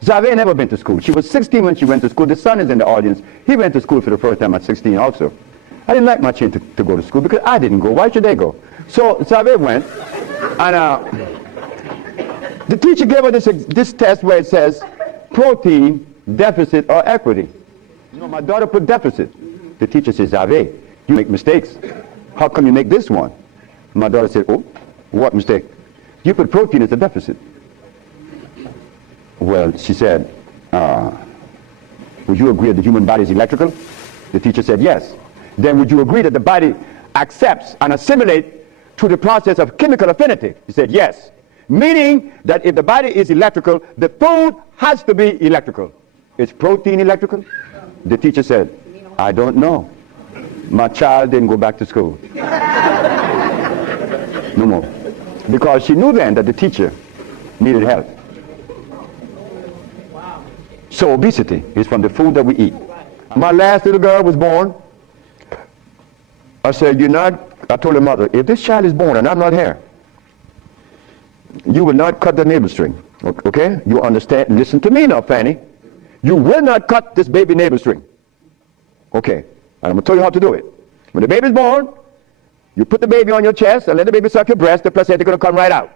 Zavé never been to school. She was 16 when she went to school. The son is in the audience. He went to school for the first time at 16 also. I didn't like my chin to go to school because I didn't go. Why should they go? So Zavé went, and the teacher gave her this test where it says protein, deficit, or equity. You know, my daughter put deficit. The teacher says, Zavé, you make mistakes. How come you make this one? My daughter said, oh, what mistake? You put protein as a deficit. Well, she said, would you agree that the human body is electrical? The teacher said, yes. Then would you agree that the body accepts and assimilates through the process of chemical affinity? He said, yes. Meaning that if the body is electrical, the food has to be electrical. Is protein electrical? The teacher said, I don't know. My child didn't go back to school. No more. Because she knew then that the teacher needed help. So obesity is from the food that we eat. My last little girl was born. I said, I told her mother, if this child is born and I'm not here, you will not cut the navel string. Okay? You understand? Listen to me now, Fanny. You will not cut this baby navel string. Okay? And I'm going to tell you how to do it. When the baby's born, you put the baby on your chest and let the baby suck your breast. The placenta is going to come right out.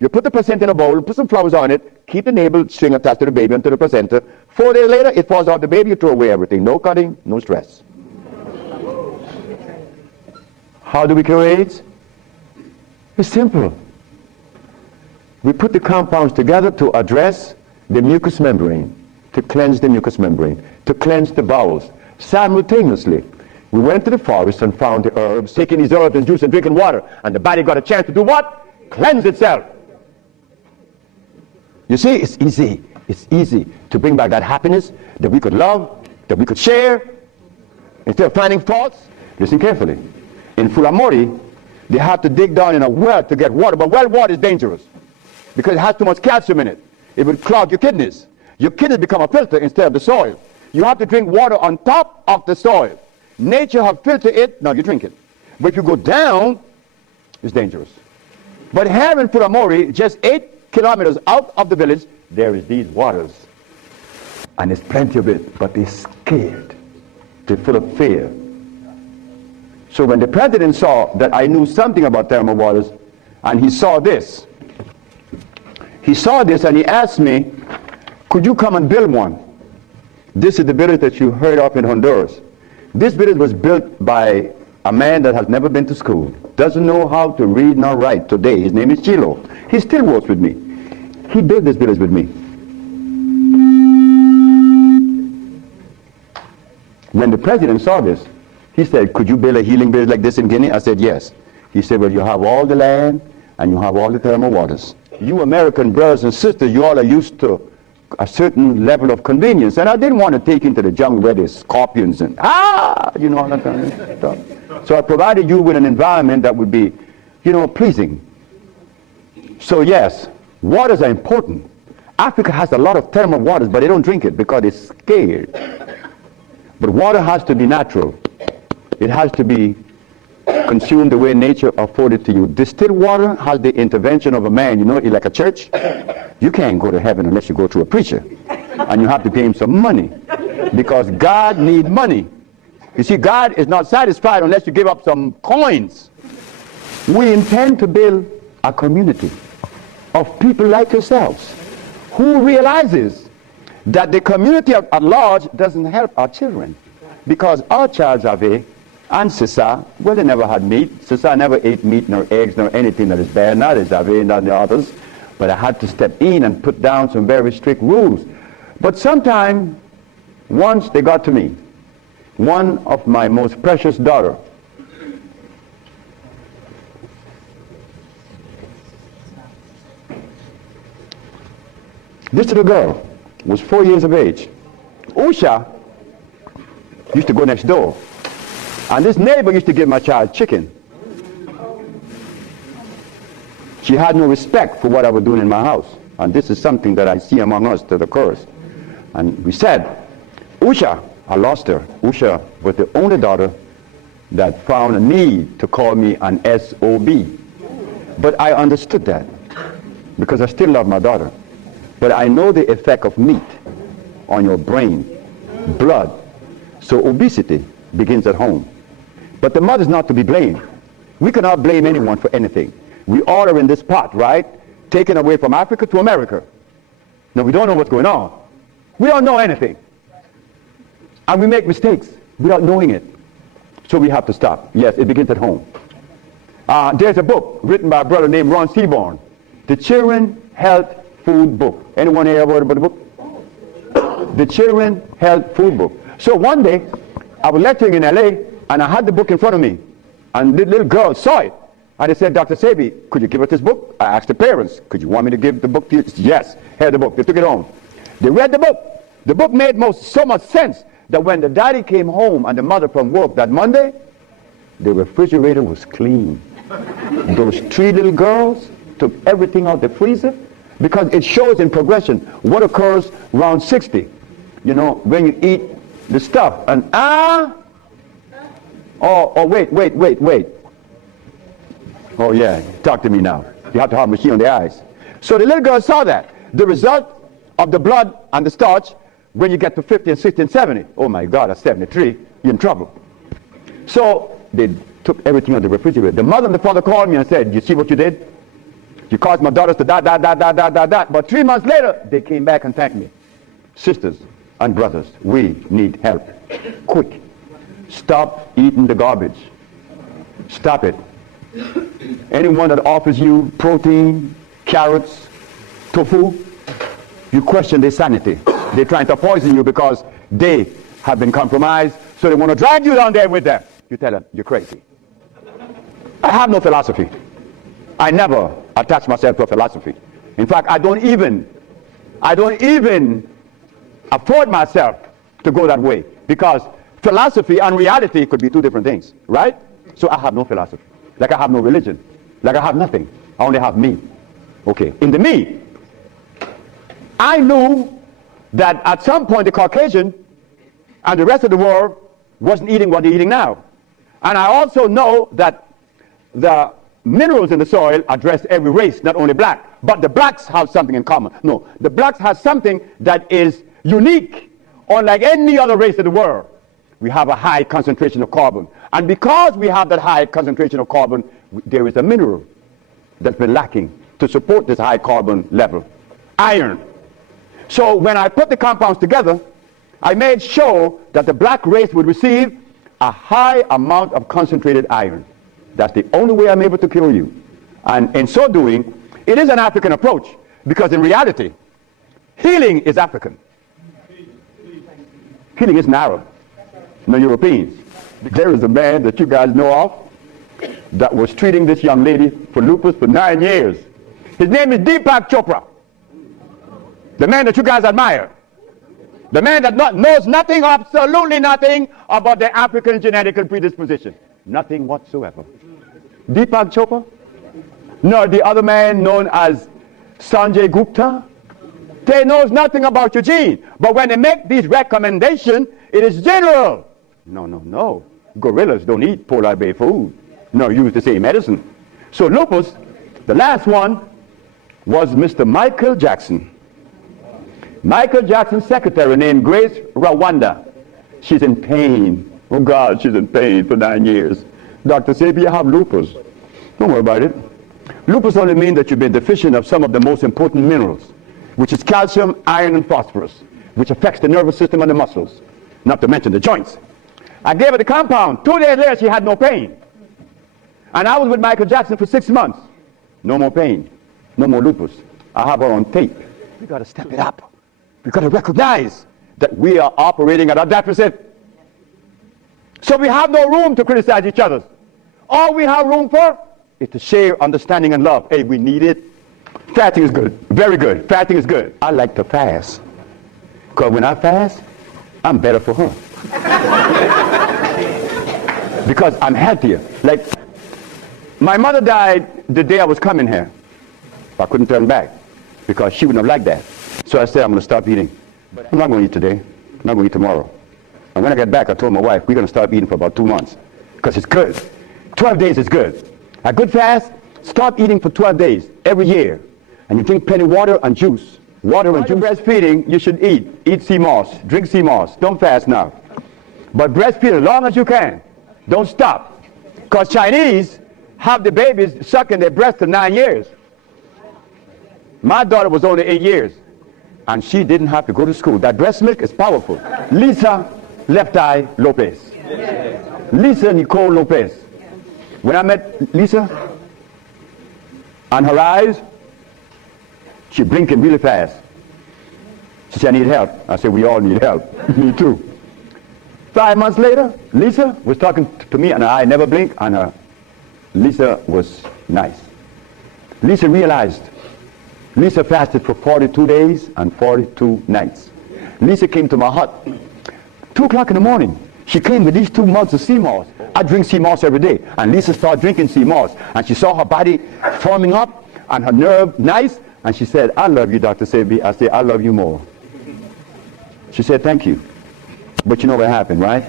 You put the placenta in a bowl, put some flowers on it, keep the navel string attached to the baby until the placenta. 4 days later, it falls off the baby, you throw away everything. No cutting, no stress. How do we cure AIDS? It's simple. We put the compounds together to address the mucous membrane, to cleanse the mucous membrane, to cleanse the bowels. Simultaneously, we went to the forest and found the herbs, taking these herbs and juice and drinking water, and the body got a chance to do what? Cleanse itself. You see, it's easy. It's easy to bring back that happiness that we could love, that we could share. Instead of finding faults, listen carefully. In Fulamori, they have to dig down in a well to get water, but well water is dangerous because it has too much calcium in it. It would clog your kidneys. Your kidneys become a filter instead of the soil. You have to drink water on top of the soil. Nature has filtered it, now you drink it. But if you go down, it's dangerous. But here in Fulamori, just 8 kilometers out of the village, there is these waters. And there's plenty of it, but they're scared. They're full of fear. So when the president saw that I knew something about thermal waters, and he saw this and he asked me, could you come and build one? This is the village that you heard of in Honduras. This village was built by a man that has never been to school, doesn't know how to read nor write today. His name is Chilo. He still works with me. He built this village with me. When the president saw this, he said, could you build a healing village like this in Guinea? I said, yes. He said, well, you have all the land and you have all the thermal waters. You American brothers and sisters, you all are used to a certain level of convenience. And I didn't want to take you into the jungle where there's scorpions and, you know, all that kind of stuff. So I provided you with an environment that would be, you know, pleasing. So yes, waters are important. Africa has a lot of thermal waters, but they don't drink it because they're scared. But water has to be natural. It has to be consumed the way nature afforded to you. Distilled water has the intervention of a man. You know, like a church, you can't go to heaven unless you go through a preacher. And you have to pay him some money because God needs money. You see, God is not satisfied unless you give up some coins. We intend to build a community of people like yourselves who realizes that the community at large doesn't help our children, because our child Javé and Sissa, well, they never had meat. Sissa never ate meat nor eggs nor anything that is bad, neither Javé nor the others. But I had to step in and put down some very strict rules. But sometime, once they got to me, one of my most precious daughter, this little girl was 4 years of age. Usha used to go next door, and this neighbor used to give my child chicken. She had no respect for what I was doing in my house, and this is something that I see among us that occurs. And we said, Usha, I lost her. Usha was the only daughter that found a need to call me an SOB. But I understood that, because I still love my daughter. But I know the effect of meat on your brain, blood. So obesity begins at home. But the mother's not to be blamed. We cannot blame anyone for anything. We all are in this pot, right? Taken away from Africa to America. Now, we don't know what's going on. We don't know anything. And we make mistakes without knowing it. So we have to stop. Yes, it begins at home. There's a book written by a brother named Ron Seaborn, The Children Health Food Book. Anyone here ever heard about the book? The Children Health Food Book. So one day, I was lecturing in LA, and I had the book in front of me. And the little girl saw it. And they said, Dr. Sebi, could you give us this book? I asked the parents, could you want me to give the book to you? Yes, here's the book. They took it home. They read the book. The book made so much sense that when the daddy came home and the mother from work that Monday, the refrigerator was clean. Those 3 little girls took everything out the freezer, because it shows in progression what occurs around 60. You know, when you eat the stuff and wait. Oh yeah, talk to me now. You have to have a machine on the eyes. So the little girl saw that. The result of the blood and the starch, when you get to 50 and 60 and 70, oh my God, at 73, you're in trouble. So they took everything out of the refrigerator. The mother and the father called me and said, you see what you did? You caused my daughters to die. But 3 months later, they came back and thanked me. Sisters and brothers, we need help. Quick. Stop eating the garbage. Stop it. Anyone that offers you protein, carrots, tofu, you question their sanity. They're trying to poison you because they have been compromised, so they want to drag you down there with them. You tell them, you're crazy. I have no philosophy. I never attach myself to a philosophy. In fact, I don't even afford myself to go that way, because philosophy and reality could be 2 different things, right? So I have no philosophy. Like I have no religion. Like I have nothing. I only have me. Okay. In the me, I knew that at some point the Caucasian and the rest of the world wasn't eating what they're eating now. And I also know that the minerals in the soil address every race, not only black. But the blacks have something in common. No, the blacks have something that is unique, unlike any other race in the world. We have a high concentration of carbon. And because we have that high concentration of carbon, there is a mineral that's been lacking to support this high carbon level. Iron. So when I put the compounds together, I made sure that the black race would receive a high amount of concentrated iron. That's the only way I'm able to cure you. And in so doing, it is an African approach, because in reality, healing is African. Healing isn't Arab. No Europeans. There is a man that you guys know of that was treating this young lady for lupus for 9 years. His name is Deepak Chopra. The man that you guys admire. The man that knows nothing, absolutely nothing about the African genetic predisposition. Nothing whatsoever. Deepak Chopra? No, the other man known as Sanjay Gupta. They knows nothing about your gene. But when they make these recommendations, it is general. No. Gorillas don't eat polar bear food. No, use the same medicine. So lupus, the last one, was Mr. Michael Jackson. Michael Jackson's secretary named Grace Rwanda. She's in pain. Oh God, she's in pain for 9 years. Dr. Sebi, you have lupus. Don't worry about it. Lupus only means that you've been deficient of some of the most important minerals, which is calcium, iron, and phosphorus, which affects the nervous system and the muscles, not to mention the joints. I gave her the compound. 2 days later, she had no pain. And I was with Michael Jackson for 6 months. No more pain. No more lupus. I have her on tape. We got to step it up. We got to recognize that we are operating at a deficit. So we have no room to criticize each other. All we have room for is to share understanding and love. Hey, we need it. Fasting is good. Very good. Fasting is good. I like to fast. Because when I fast, I'm better for her. Because I'm healthier. Like, my mother died the day I was coming here. I couldn't turn back because she wouldn't have liked that. So I said, I'm going to stop eating. But I'm not going to eat today. I'm not going to eat tomorrow. And when I get back, I told my wife, we're going to stop eating for about 2 months because it's good. 12 days is good. A good fast, stop eating for 12 days every year. And you drink plenty of water and juice. Water and juice. Breastfeeding, you should eat. Eat sea moss. Drink sea moss. Don't fast now. But breastfeed as long as you can. Don't stop. Because Chinese have the babies sucking their breast for 9 years. My daughter was only 8 years. And she didn't have to go to school. That breast milk is powerful. Lisa Left Eye Lopez. Lisa Nicole Lopez. When I met Lisa, on her eyes, she blinking really fast. She said, I need help. I said, we all need help. Me too. 5 months later, Lisa was talking to me and her eye never blinked, and Lisa was nice. Lisa realized. Lisa fasted for 42 days and 42 nights. Lisa came to my hut 2 o'clock in the morning. She came with these 2 mugs of sea moss. I drink sea moss every day. And Lisa started drinking sea moss. And she saw her body forming up and her nerve nice. And she said, I love you, Dr. Sebi. I said, I love you more. She said, thank you. But you know what happened, right?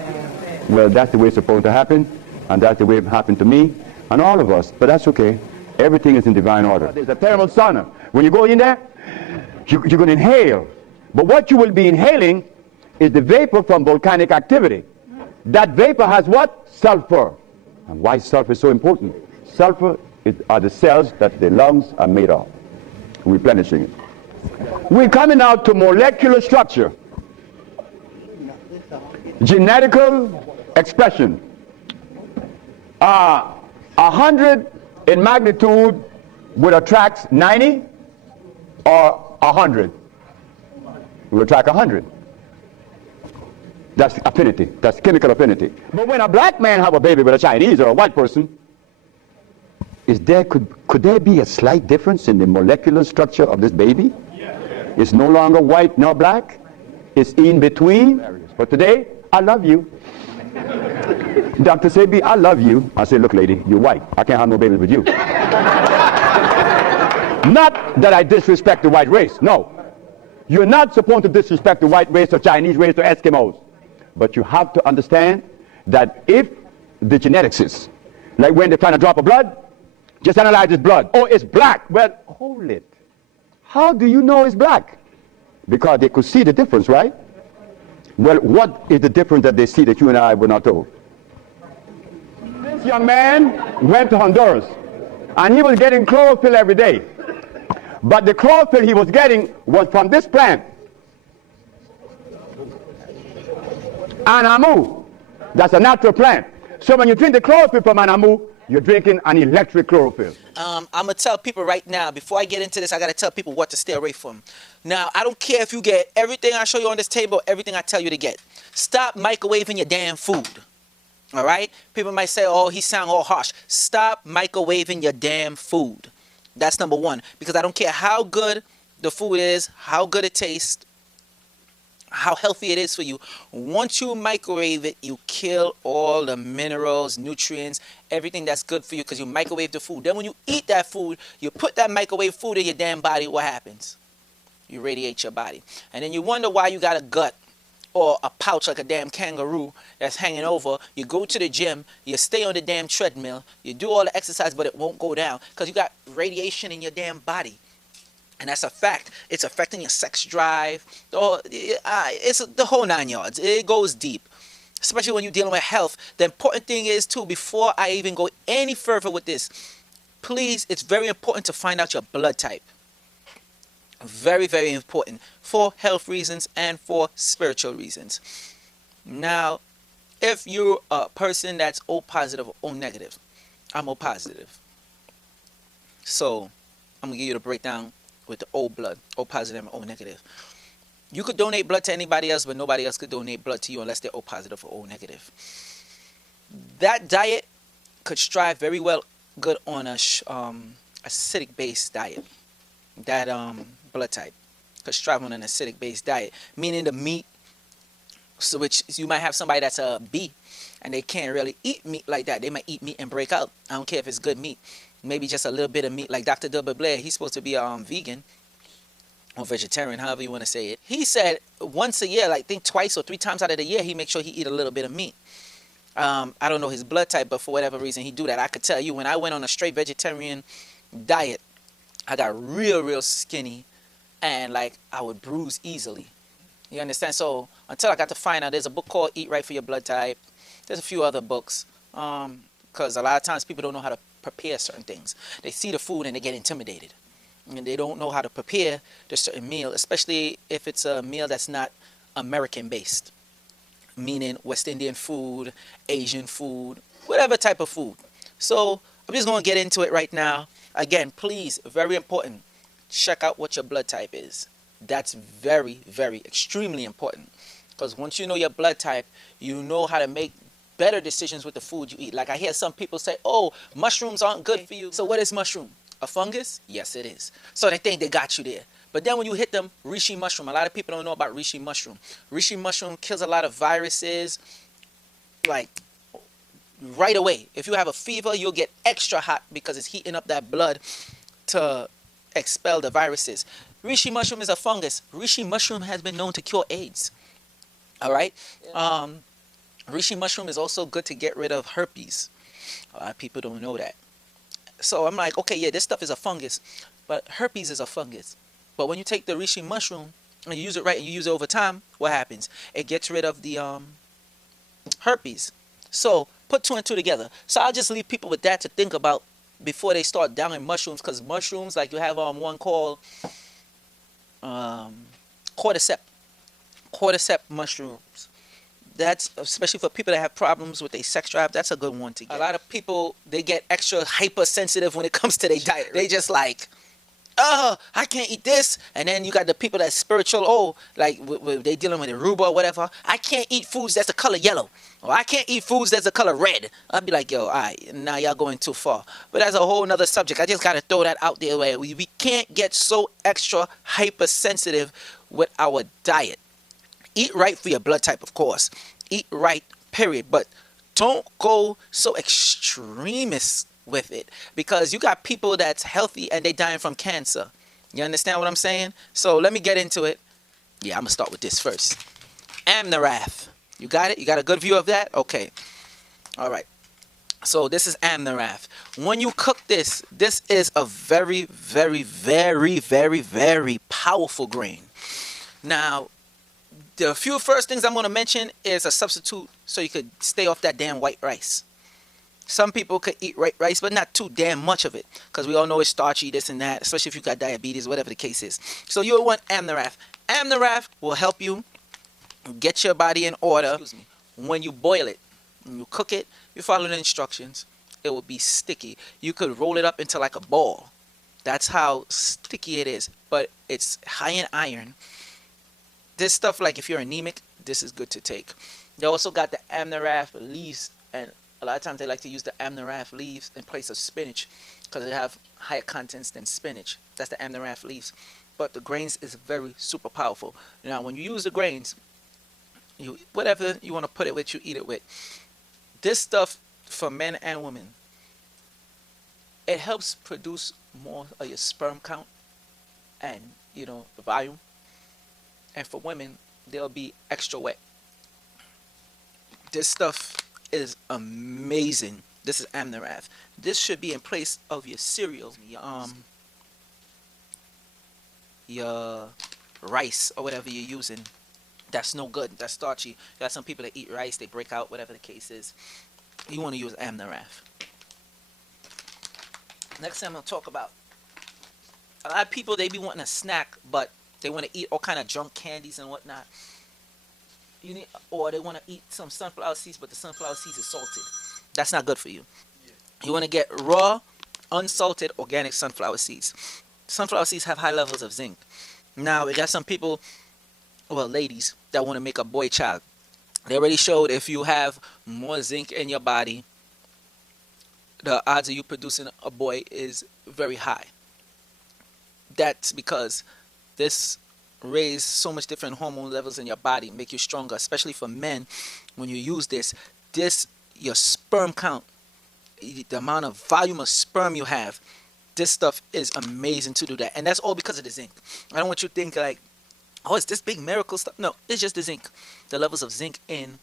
Well, that's the way it's supposed to happen. And that's the way it happened to me and all of us. But that's okay. Everything is in divine order. There's a thermal sauna. When you go in there, you're going to inhale. But what you will be inhaling is the vapor from volcanic activity. That vapor has what? Sulfur. And why sulfur is so important? Sulfur are the cells that the lungs are made of. Replenishing it. We're coming out to molecular structure. Genetical expression. 100 in magnitude would attract 90 or 100. Will attract 100. That's affinity. That's chemical affinity. But when a black man have a baby with a Chinese or a white person, could there be a slight difference in the molecular structure of this baby? Yeah. It's no longer white nor black. It's in between. But today, I love you. Dr. Sebi, I love you. I say, look, lady, you're white. I can't have no baby with you. Not that I disrespect the white race. No. You're not supposed to disrespect the white race or Chinese race or Eskimos. But you have to understand that if the genetics is, like when they find a drop of blood, just analyze this blood. Oh, it's black. Well, hold it. How do you know it's black? Because they could see the difference, right? Well, what is the difference that they see that you and I were not told? This young man went to Honduras, and he was getting chlorophyll every day. But the chlorophyll he was getting was from this plant. Anamu. That's a natural plant. So when you drink the chlorophyll from Anamu, you're drinking an electric chlorophyll. I'm going to tell people right now, before I get into this, I got to tell people what to stay away from. Now, I don't care if you get everything I show you on this table, everything I tell you to get. Stop microwaving your damn food. All right? People might say, oh, he sound all harsh. Stop microwaving your damn food. That's number one. Because I don't care how good the food is, how good it tastes, how healthy it is for you. Once you microwave it, you kill all the minerals, nutrients, everything that's good for you because you microwave the food. Then when you eat that food, you put that microwave food in your damn body, what happens? You radiate your body. And then you wonder why you got a gut or a pouch like a damn kangaroo that's hanging over. You go to the gym, you stay on the damn treadmill, you do all the exercise, but it won't go down because you got radiation in your damn body. And that's a fact. It's affecting your sex drive. It's the whole 9 yards. It goes deep. Especially when you're dealing with health. The important thing is, too, before I even go any further with this, please, it's very important to find out your blood type. Very, very important for health reasons and for spiritual reasons. Now, if you're a person that's O positive or O negative, I'm O positive. So, I'm going to give you the breakdown with the O blood, O positive and O negative. You could donate blood to anybody else, but nobody else could donate blood to you unless they're O positive or O negative. That diet could strive very well good on a acidic based diet. That blood type could strive on an acidic based diet, meaning the meat. So which you might have somebody that's a B and they can't really eat meat like that. They might eat meat and break out. I don't care if it's good meat. Maybe just a little bit of meat, like Dr. W. Blair. He's supposed to be a vegan or vegetarian, however you want to say it. He said once a year, like I think twice or 3 times out of the year, he makes sure he eat a little bit of meat. I don't know his blood type, but for whatever reason he do that. I could tell you when I went on a straight vegetarian diet, I got real skinny and like I would bruise easily. You understand? So until I got to find out, there's a book called Eat Right for Your Blood Type. There's a few other books because a lot of times people don't know how to prepare certain things. They see the food and they get intimidated. And they don't know how to prepare the certain meal, especially if it's a meal that's not American based, meaning West Indian food, Asian food, whatever type of food. So I'm just going to get into it right now. Again, please, very important, check out what your blood type is. That's very, very extremely important, because once you know your blood type, you know how to make better decisions with the food you eat. Like I hear some people say, oh, mushrooms aren't good for you. So what is mushroom? A fungus? Yes, it is. So they think they got you there. But then when you hit them, reishi mushroom, a lot of people don't know about reishi mushroom. Reishi mushroom kills a lot of viruses, like right away. If you have a fever, you'll get extra hot because it's heating up that blood to expel the viruses. Reishi mushroom is a fungus. Reishi mushroom has been known to cure AIDS. All right? Reishi mushroom is also good to get rid of herpes. A lot of people don't know that. So I'm like, okay, yeah, this stuff is a fungus, but herpes is a fungus. But when you take the reishi mushroom and you use it right and you use it over time, what happens? It gets rid of the herpes. So put 2 and 2 together. So I'll just leave people with that to think about before they start downing mushrooms, because mushrooms, like you have one called cordyceps mushrooms. That's especially for people that have problems with their sex drive. That's a good one to get. A lot of people, they get extra hypersensitive when it comes to their diet. They just like, oh, I can't eat this. And then you got the people that's spiritual. Oh, like they dealing with Aruba or whatever. I can't eat foods that's the color yellow. Or I can't eat foods that's the color red. I'd be like, yo, all right, now y'all going too far. But that's a whole nother subject. I just got to throw that out there where we can't get so extra hypersensitive with our diet. Eat right for your blood type, of course. Eat right, period. But don't go so extremist with it, because you got people that's healthy and they dying from cancer. You understand what I'm saying? So let me get into it. Yeah, I'm going to start with this first. Amnarath. You got it? You got a good view of that? Okay. All right. So this is Amnarath. When you cook this, this is a very, very, very, very, very powerful grain. Now, the few first things I'm going to mention is a substitute so you could stay off that damn white rice. Some people could eat white rice, but not too damn much of it, because we all know it's starchy, this and that, especially if you got diabetes, whatever the case is. So you'll want Amnarath. Amnarath will help you get your body in order. When you boil it, when you cook it, you follow the instructions, it will be sticky. You could roll it up into like a ball. That's how sticky it is, but it's high in iron. This stuff, like if you're anemic, this is good to take. They also got the Amnarath leaves, and a lot of times they like to use the Amnarath leaves in place of spinach because they have higher contents than spinach. That's the Amnarath leaves. But the grains is very super powerful. Now, when you use the grains, whatever you want to put it with, you eat it with. This stuff for men and women, it helps produce more of your sperm count and, the volume. And for women, they'll be extra wet. This stuff is amazing. This is Amnarath. This should be in place of your cereal, your rice or whatever you're using. That's no good. That's starchy. You got some people that eat rice, they break out, whatever the case is. You want to use Amnarath. Next thing I'm gonna talk about. A lot of people, they be wanting a snack, but they want to eat all kind of junk candies and whatnot. Or they want to eat some sunflower seeds, but the sunflower seeds is salted. That's not good for you. You want to get raw, unsalted, organic sunflower seeds. Sunflower seeds have high levels of zinc. Now, we got some people, well, ladies, that want to make a boy child. They already showed if you have more zinc in your body, the odds of you producing a boy is very high. That's because this raise so much different hormone levels in your body, make you stronger, especially for men. When you use this, your sperm count, the amount of volume of sperm you have, this stuff is amazing to do that. And that's all because of the zinc. I don't want you to think like, oh, it's this big miracle stuff. No, it's just the zinc. The levels of zinc in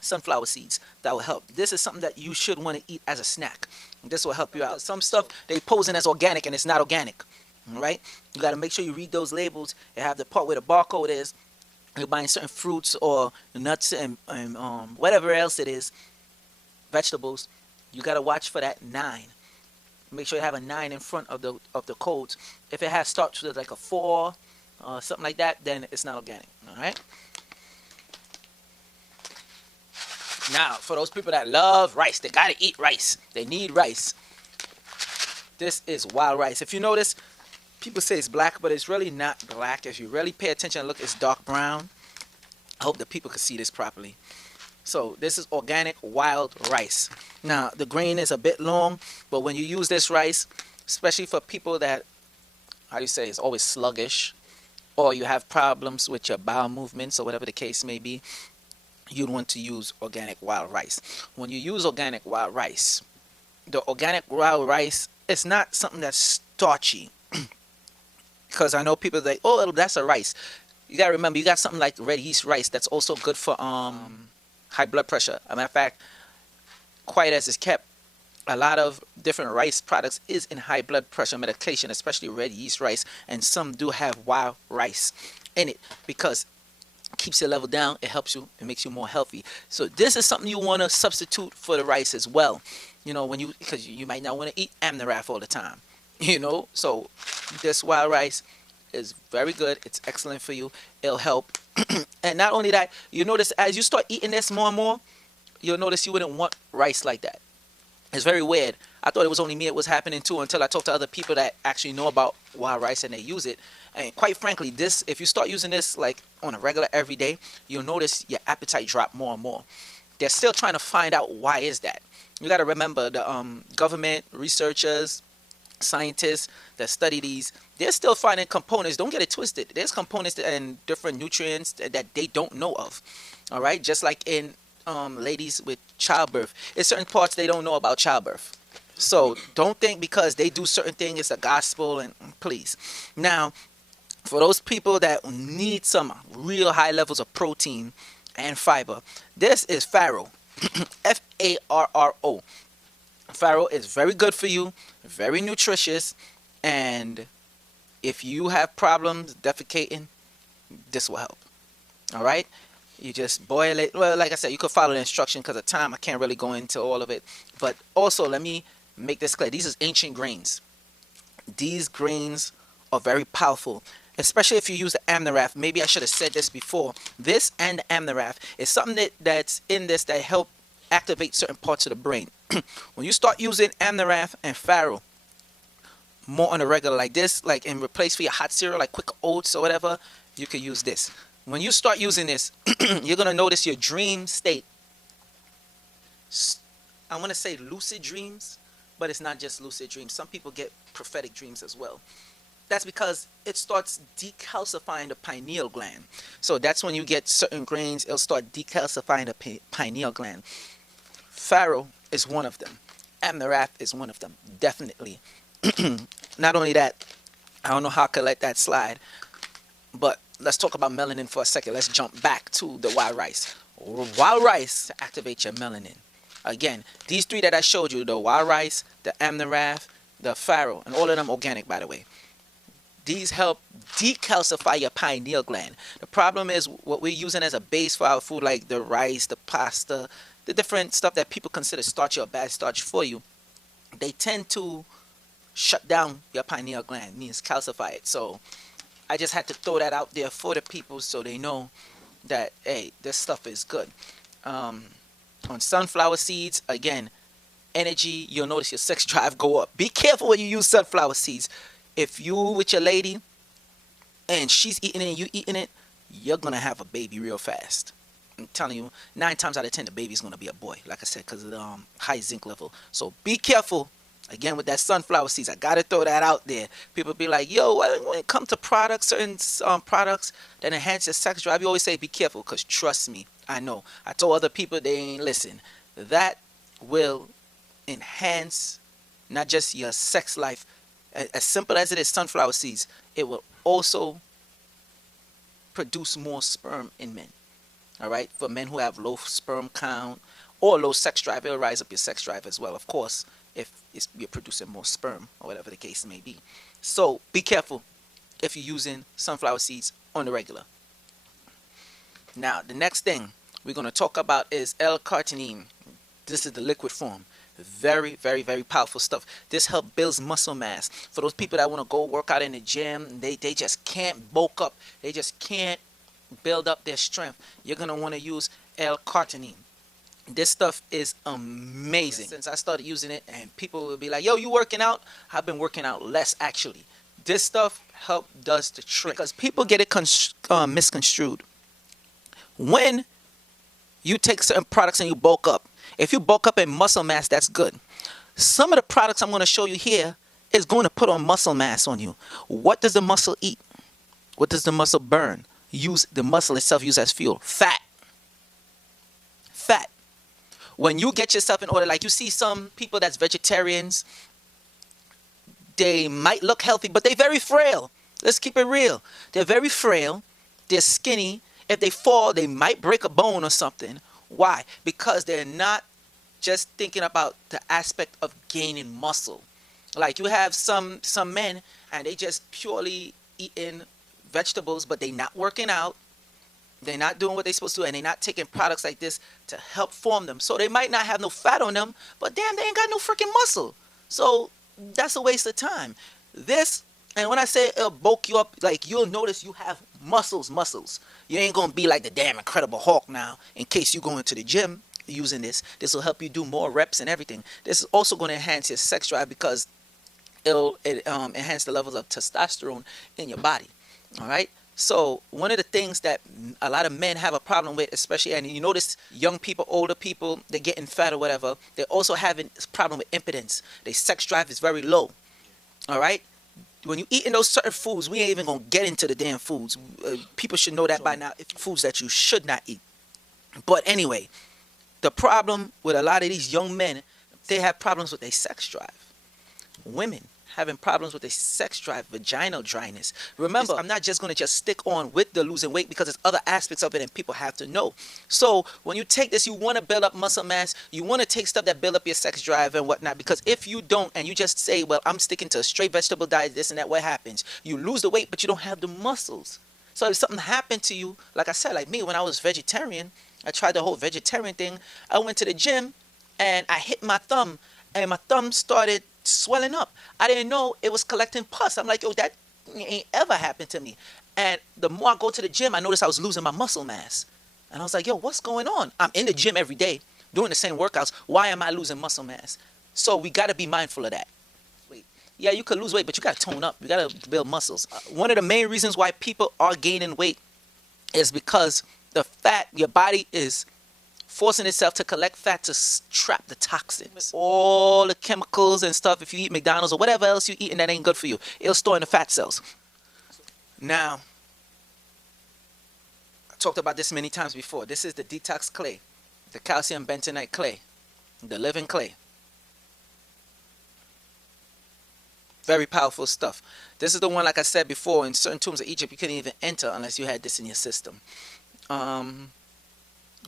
sunflower seeds that will help. This is something that you should want to eat as a snack. This will help you out. Some stuff they posing as organic and it's not organic. All right, you got to make sure you read those labels. You have the part where the barcode is. You're buying certain fruits or nuts and whatever else it is, vegetables. You got to watch for that 9. Make sure you have a 9 in front of the codes. If it has starts with like a 4, something like that, then it's not organic. All right. Now, for those people that love rice, they got to eat rice. They need rice. This is wild rice. If you notice, people say it's black, but it's really not black. If you really pay attention and look, it's dark brown. I hope the people can see this properly. So this is organic wild rice. Now, the grain is a bit long, but when you use this rice, especially for people that, how do you say, is always sluggish, or you have problems with your bowel movements or whatever the case may be, you'd want to use organic wild rice. When you use organic wild rice, the organic wild rice, it's not something that's starchy. Because I know people like, oh, that's a rice. You got to remember, you got something like red yeast rice that's also good for high blood pressure. As a matter of fact, quiet as it's kept, a lot of different rice products is in high blood pressure medication, especially red yeast rice. And some do have wild rice in it because it keeps your level down. It helps you. It makes you more healthy. So this is something you want to substitute for the rice as well. You know, because you might not want to eat Amnaraf all the time. You know, so this wild rice is very good. It's excellent for you. It'll help. And not only that, you notice as you start eating this more and more, you'll notice you wouldn't want rice like that. It's very weird. I thought it was only me it was happening to until I talked to other people that actually know about wild rice and they use it. And quite frankly, this, if you start using this like on a regular every day, you'll notice your appetite drop more and more. They're still trying to find out why is that. You got to remember the government, researchers, scientists that study these, they're still finding components. Don't get it twisted. There's components and different nutrients that they don't know of. All right, just like in ladies with childbirth, there's certain parts they don't know about childbirth. So don't think because they do certain things it's a gospel. And please, now for those people that need some real high levels of protein and fiber, this is farro. Farro. Farro is very good for you, very nutritious, and if you have problems defecating, this will help. All right, you just boil it. Well, like I said, you could follow the instruction because of time. I can't really go into all of it, but also let me make this clear. These are ancient grains. These grains are very powerful, especially if you use the Amnaraf. Maybe I should have said this before. This and the Amnaraf is something that's in this that help activate certain parts of the brain. When you start using Amnaraf and farro more on a regular like this, like in replace for your hot cereal like quick oats or whatever, you can use this. When you start using this, you're going to notice your dream state. I want to say lucid dreams, but it's not just lucid dreams. Some people get prophetic dreams as well. That's because it starts decalcifying the pineal gland. So that's when you get certain grains, it'll start decalcifying the pineal gland. Farro is one of them. Amnaraf is one of them, definitely. Not only that, I don't know how I could let that slide, but let's talk about melanin for a second. Let's jump back to the wild rice. Wild rice to activate your melanin. Again, these 3 that I showed you, the wild rice, the Amnaraf, the farro, and all of them organic, by the way. These help decalcify your pineal gland. The problem is what we're using as a base for our food, like the rice, the pasta, the different stuff that people consider starchy or bad starch for you, they tend to shut down your pineal gland, means calcify it. So I just had to throw that out there for the people so they know that, hey, this stuff is good. On sunflower seeds, again, energy, you'll notice your sex drive go up. Be careful when you use sunflower seeds. If you with your lady and she's eating it and you eating it, you're gonna have a baby real fast. I'm telling you, 9 times out of 10 the baby's gonna be a boy, like I said, because of the high zinc level. So be careful again with that sunflower seeds. I gotta throw that out there. People be like, yo, when it comes to products, certain products that enhance your sex drive, you always say be careful, because trust me, I know. I told other people, they ain't listen. That will enhance not just your sex life, as simple as it is, sunflower seeds, it will also produce more sperm in men. All right, for men who have low sperm count or low sex drive, it'll rise up your sex drive as well, of course, if you're producing more sperm or whatever the case may be. So be careful if you're using sunflower seeds on the regular. Now, the next thing we're going to talk about is L-carnitine. This is the liquid form. Very, very, very powerful stuff. This helps build muscle mass. For those people that want to go work out in the gym, they just can't bulk up. They just can't build up their strength. You're going to want to use L-carnitine. This stuff is amazing. Since I started using it, and people will be like, yo, you working out? I've been working out less, actually. This stuff does the trick. Because people get it misconstrued. When you take certain products and you bulk up, if you bulk up in muscle mass, that's good. Some of the products I'm going to show you here is going to put on muscle mass on you. What does the muscle eat? What does the muscle burn? The muscle itself use as fuel. Fat. Fat. When you get yourself in order, like you see some people that's vegetarians, they might look healthy, but they're very frail. Let's keep it real. They're very frail. They're skinny. If they fall, they might break a bone or something. Why? Because they're not just thinking about the aspect of gaining muscle. Like you have some men and they just purely eating vegetables, but they not working out. They're not doing what they're supposed to do, and they're not taking products like this to help form them. So they might not have no fat on them, but damn, they ain't got no freaking muscle. So that's a waste of time. This, and when I say it'll bulk you up, like you'll notice you have muscles. You ain't gonna be like the damn Incredible Hulk now. In case you go into the gym using this will help you do more reps and everything. This is also going to enhance your sex drive because it'll enhance the levels of testosterone in your body. All right. So one of the things that a lot of men have a problem with, especially, and you notice young people, older people, they're getting fat or whatever, they're also having a problem with impotence. Their sex drive is very low. All right. When you eating those certain foods, we ain't even gonna get into the damn foods. People should know that by now. It's foods that you should not eat. But anyway, the problem with a lot of these young men, they have problems with their sex drive. Women having problems with their sex drive, vaginal dryness. Remember, I'm not just gonna just stick on with the losing weight because there's other aspects of it and people have to know. So when you take this, you want to build up muscle mass. You want to take stuff that build up your sex drive and whatnot, because if you don't and you just say, well, I'm sticking to a straight vegetable diet, this and that, what happens? You lose the weight, but you don't have the muscles. So if something happened to you, like I said, like me, when I was vegetarian, I tried the whole vegetarian thing. I went to the gym and I hit my thumb and my thumb started swelling up. I didn't know it was collecting pus. I'm like, yo, that ain't ever happened to me. And the more I go to the gym, I noticed I was losing my muscle mass. And I was like, yo, what's going on? I'm in the gym every day doing the same workouts. Why am I losing muscle mass? So we got to be mindful of that. Yeah, you could lose weight, but you got to tone up. You got to build muscles. One of the main reasons why people are gaining weight is because the fat, your body is forcing itself to collect fat to trap the toxins. All the chemicals and stuff, if you eat McDonald's or whatever else you eat and that ain't good for you, it'll store in the fat cells. Now, I talked about this many times before. This is the detox clay, the calcium bentonite clay, the living clay. Very powerful stuff. This is the one, like I said before, in certain tombs of Egypt, you couldn't even enter unless you had this in your system.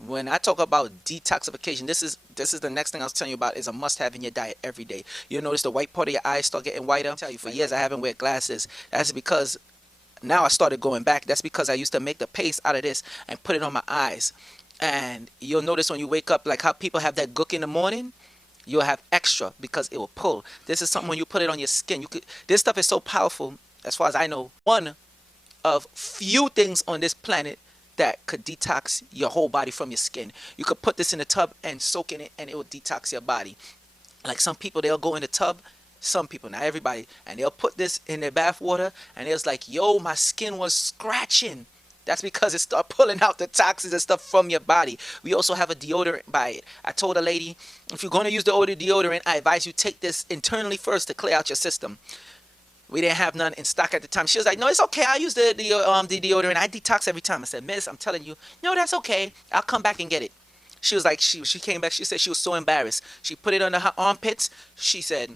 When I talk about detoxification, this is the next thing I was telling you about, is a must-have in your diet every day. You'll notice the white part of your eyes start getting whiter. I tell you, for years I haven't wear glasses. That's because now I started going back. That's because I used to make the paste out of this and put it on my eyes. And you'll notice when you wake up, like how people have that gook in the morning, you'll have extra because it will pull. This is something when you put it on your skin. This stuff is so powerful, as far as I know. One of few things on this planet that could detox your whole body from your skin. You could put this in a tub and soak in it, and it will detox your body. Like some people, they'll go in the tub. Some people, not everybody, and they'll put this in their bath water, and it's like, yo, my skin was scratching. That's because it started pulling out the toxins and stuff from your body. We also have a deodorant by it. I told a lady, if you're going to use the deodorant, I advise you take this internally first to clear out your system. We didn't have none in stock at the time. She was like, no, it's okay. I use the deodorant. I detox every time. I said, miss, I'm telling you, no, that's okay. I'll come back and get it. She was like, she came back. She said she was so embarrassed. She put it under her armpits. She said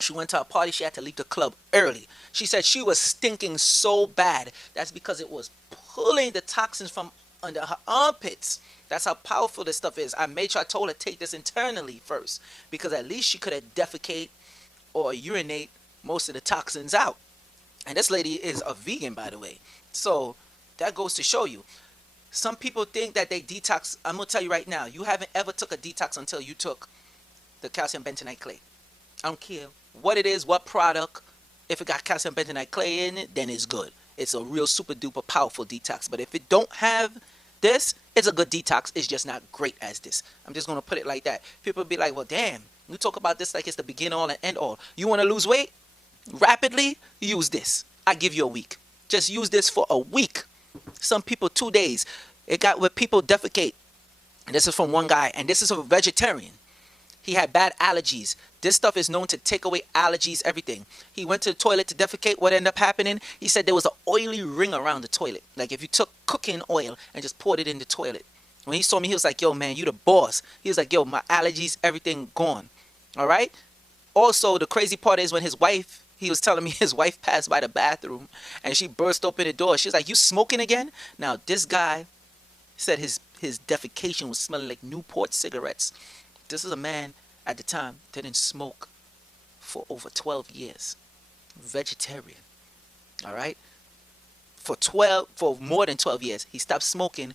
she went to a party. She had to leave the club early. She said she was stinking so bad. That's because it was pulling the toxins from under her armpits. That's how powerful this stuff is. I made sure I told her to take this internally first, because at least she could have defecate or urinate most of the toxins out. And this lady is a vegan, by the way. So that goes to show you. Some people think that they detox. I'm going to tell you right now, you haven't ever took a detox until you took the calcium bentonite clay. I don't care what it is, what product. If it got calcium bentonite clay in it, then it's good. It's a real super duper powerful detox. But if it don't have this, it's a good detox. It's just not great as this. I'm just going to put it like that. People be like, well, damn, you talk about this like it's the begin all and end all. You want to lose weight rapidly? Use this. I give you a week. Just use this for a week. Some people 2 days. It got where people defecate. And this is from one guy. And this is a vegetarian. He had bad allergies. This stuff is known to take away allergies, everything. He went to the toilet to defecate. What ended up happening? He said there was an oily ring around the toilet. Like if you took cooking oil and just poured it in the toilet. When he saw me, he was like, yo, man, you the boss. He was like, yo, my allergies, everything gone. All right? Also, the crazy part is when his wife, he was telling me his wife passed by the bathroom and she burst open the door. She was like, you smoking again? Now, this guy said his defecation was smelling like Newport cigarettes. This is a man at the time that didn't smoke for over 12 years. Vegetarian. All right? For more than 12 years. He stopped smoking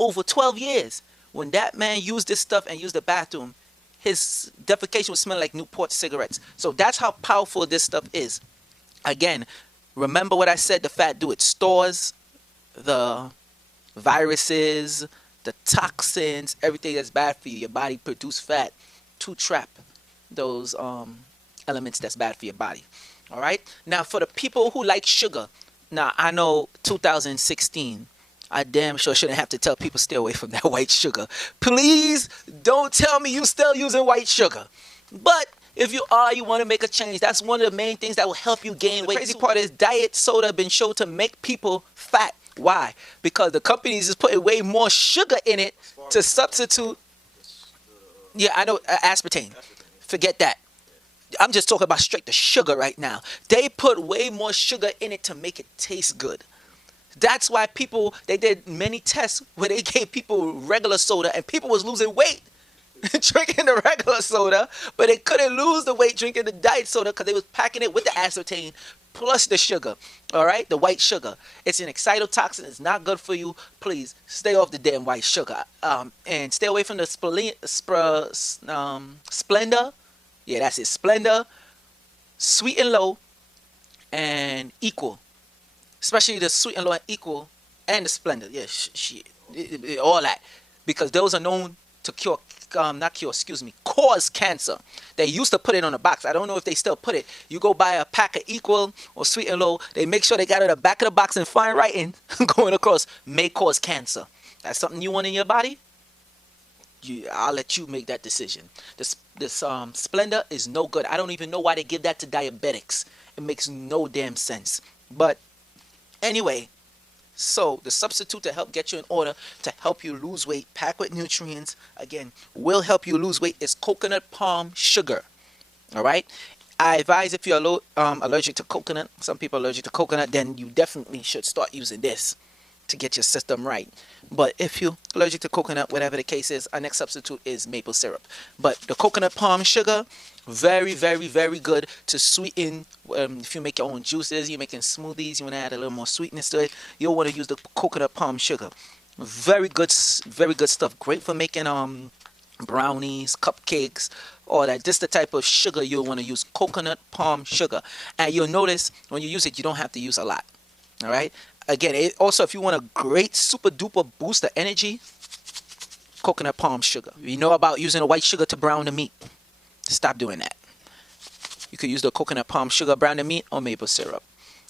over 12 years. When that man used this stuff and used the bathroom, his defecation was smelling like Newport cigarettes. So that's how powerful this stuff is. Again, remember what I said, the fat do it stores the viruses, the toxins, everything that's bad for you. Your body produce fat to trap those elements that's bad for your body. All right? Now, for the people who like sugar, now I know 2016, I damn sure shouldn't have to tell people stay away from that white sugar. Please don't tell me you still using white sugar. But if you are, you want to make a change. That's one of the main things that will help you gain weight. The crazy part is diet soda been shown to make people fat. Why? Because the companies is putting way more sugar in it to substitute. Yeah, I know, aspartame. Forget that. I'm just talking about straight the sugar right now. They put way more sugar in it to make it taste good. That's why they did many tests where they gave people regular soda and people was losing weight drinking the regular soda, but they couldn't lose the weight drinking the diet soda because they was packing it with the aspartame plus the sugar. All right, the white sugar. It's an excitotoxin. It's not good for you. Please stay off the damn white sugar. And stay away from the Splenda. Yeah, that's it. Splenda, Sweet and Low, and Equal. Especially the Sweet and Low and Equal and the Splenda. Yeah, shit. All that. Because those are known to cause cancer. They used to put it on the box. I don't know if they still put it. You go buy a pack of Equal or Sweet and Low, they make sure they got it at the back of the box in fine writing going across, may cause cancer. That's something you want in your body? I'll let you make that decision. This Splenda is no good. I don't even know why they give that to diabetics. It makes no damn sense. But anyway, so the substitute to help get you in order to help you lose weight, packed with nutrients, again, will help you lose weight, is coconut palm sugar. All right? I advise if you're allergic to coconut, some people are allergic to coconut, then you definitely should start using this to get your system right. But if you're allergic to coconut, whatever the case is, our next substitute is maple syrup. But the coconut palm sugar, very, very, very good to sweeten. If you make your own juices, you're making smoothies, you want to add a little more sweetness to it, you'll want to use the coconut palm sugar. Very good stuff. Great for making brownies, cupcakes, all that. This is the type of sugar you'll want to use, coconut palm sugar. And you'll notice when you use it, you don't have to use a lot. All right. Again, also, if you want a great super duper boost of energy, coconut palm sugar. You know about using a white sugar to brown the meat. Stop doing that. You could use the coconut palm sugar, brown the meat, or maple syrup.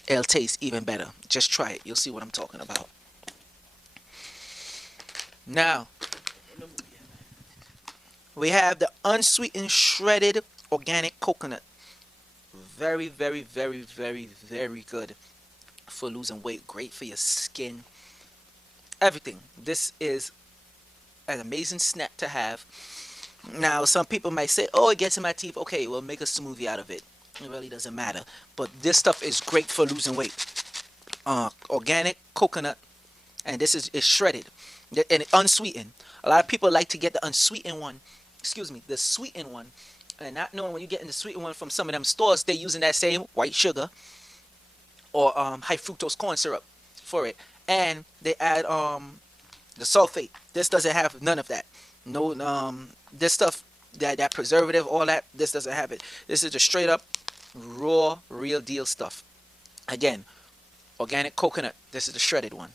It'll taste even better. Just try it. You'll see what I'm talking about. Now, we have the unsweetened shredded organic coconut. Very, very, very, very, very good for losing weight. Great for your skin. Everything. This is an amazing snack to have. Now, some people might say, oh, it gets in my teeth. Okay, well, make a smoothie out of it. It really doesn't matter. But this stuff is great for losing weight. Organic coconut. And this is shredded. And unsweetened. A lot of people like to get the unsweetened one. Excuse me, the sweetened one. And not knowing when you're getting the sweetened one from some of them stores, they're using that same white sugar or high fructose corn syrup for it. And they add the sulfate. This doesn't have none of that. No, this stuff, that preservative, all that, this doesn't have it. This is the straight up, raw, real deal stuff. Again, organic coconut. This is the shredded one.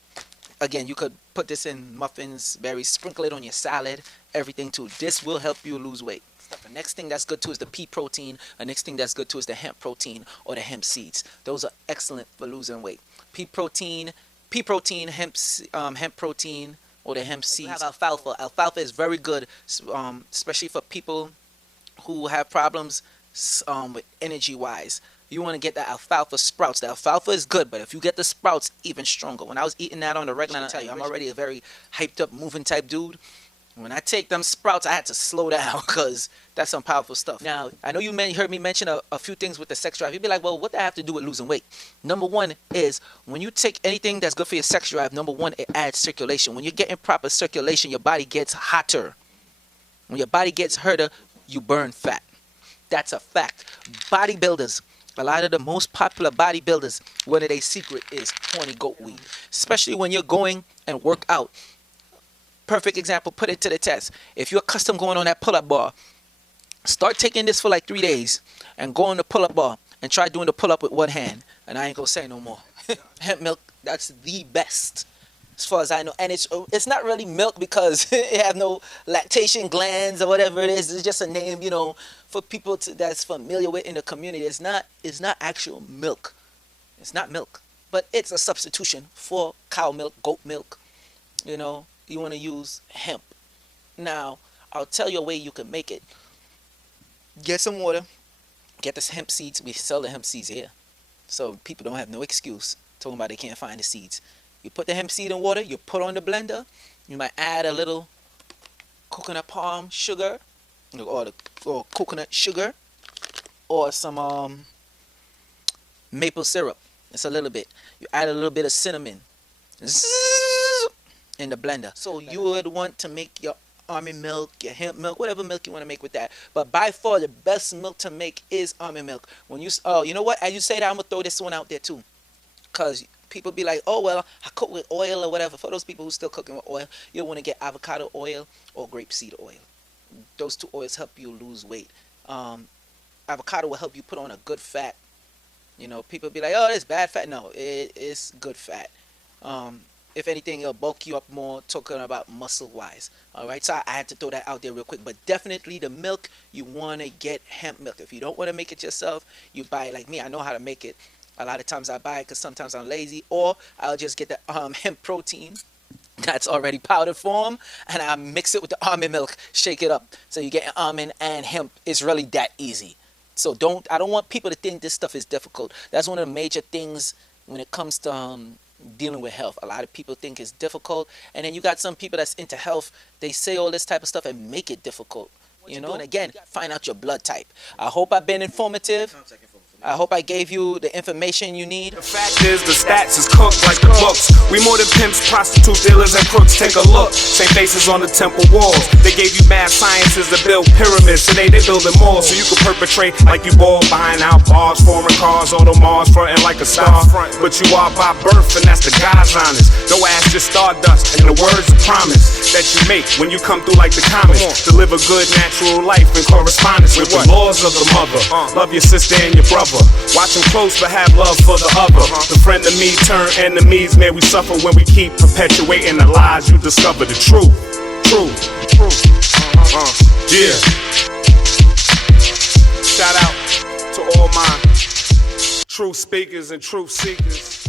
Again, you could put this in muffins, berries, sprinkle it on your salad, everything too. This will help you lose weight. The next thing that's good too is the pea protein. The next thing that's good too is the hemp protein or the hemp seeds. Those are excellent for losing weight. Pea protein, hemp protein, or the hemp seeds. We have alfalfa. Alfalfa is very good, especially for people who have problems with energy-wise. You want to get the alfalfa sprouts. The alfalfa is good, but if you get the sprouts, even stronger. When I was eating that on the regular, I tell you, I'm already a very hyped up, moving type dude. When I take them sprouts, I had to slow down because that's some powerful stuff. Now, I know you heard me mention a few things with the sex drive. You'd be like, well, what do I have to do with losing weight? Number one is when you take anything that's good for your sex drive, number one, it adds circulation. When you're getting proper circulation, your body gets hotter. When your body gets hotter, you burn fat. That's a fact. Bodybuilders. A lot of the most popular bodybuilders, one of their secret is horny goat weed. Especially when you're going and work out. Perfect example, put it to the test. If you're accustomed going on that pull-up bar, start taking this for like 3 days and go on the pull-up bar and try doing the pull-up with one hand. And I ain't gonna say no more. Hemp milk, that's the best as far as I know. And it's not really milk because it have no lactation glands or whatever it is. It's just a name, you know, for people that's familiar with in the community. It's not actual milk. It's not milk, but it's a substitution for cow milk, goat milk. You know, you want to use hemp. Now, I'll tell you a way you can make it. Get some water. Get the hemp seeds. We sell the hemp seeds here, so people don't have no excuse talking about they can't find the seeds. You put the hemp seed in water. You put on the blender. You might add a little coconut palm sugar, or coconut sugar, or some maple syrup. It's a little bit. You add a little bit of cinnamon in the blender. So you would want to make your almond milk, your hemp milk, whatever milk you want to make with that. But by far the best milk to make is almond milk. When you you know what? As you say that, I'm gonna throw this one out there too, cause people be like, oh well, I cook with oil or whatever. For those people who still cooking with oil, you want to get avocado oil or grapeseed oil. Those two oils help you lose weight. Avocado will help you put on a good fat. You know, people be like, oh, it's bad fat. No, it's good fat. If anything, it'll bulk you up more, talking about muscle-wise. All right, so I had to throw that out there real quick. But definitely the milk, you want to get hemp milk. If you don't want to make it yourself, you buy it like me. I know how to make it. A lot of times I buy it because sometimes I'm lazy. Or I'll just get the hemp protein that's already powdered form, and I mix it with the almond milk, shake it up. So you get almond and hemp. It's really that easy. So I don't want people to think this stuff is difficult. That's one of the major things when it comes to dealing with health. A lot of people think it's difficult, and then you got some people that's into health. They say all this type of stuff and make it difficult. You know, and again, find out your blood type. I hope I've been informative. I hope I gave you the information you need. The fact is, the stats is cooked like the books. We more than pimps, prostitutes, dealers, and crooks. Take a look. Same faces on the temple walls. They gave you mad sciences to build pyramids. Today they building more so you can perpetrate like you ball, buying out bars, foreign cars, auto Mars, fronting like a star. But you are by birth, and that's the God's honest. No ass, just stardust, and the words of promise that you make when you come through like the comets. To live a good natural life in correspondence with the laws of the mother. Love your sister and your brother. Watch them close, but have love for the other. The friend of me turn enemies. Man, we suffer when we keep perpetuating the lies. You discover the truth. Yeah. Shout out to all my truth speakers and truth seekers.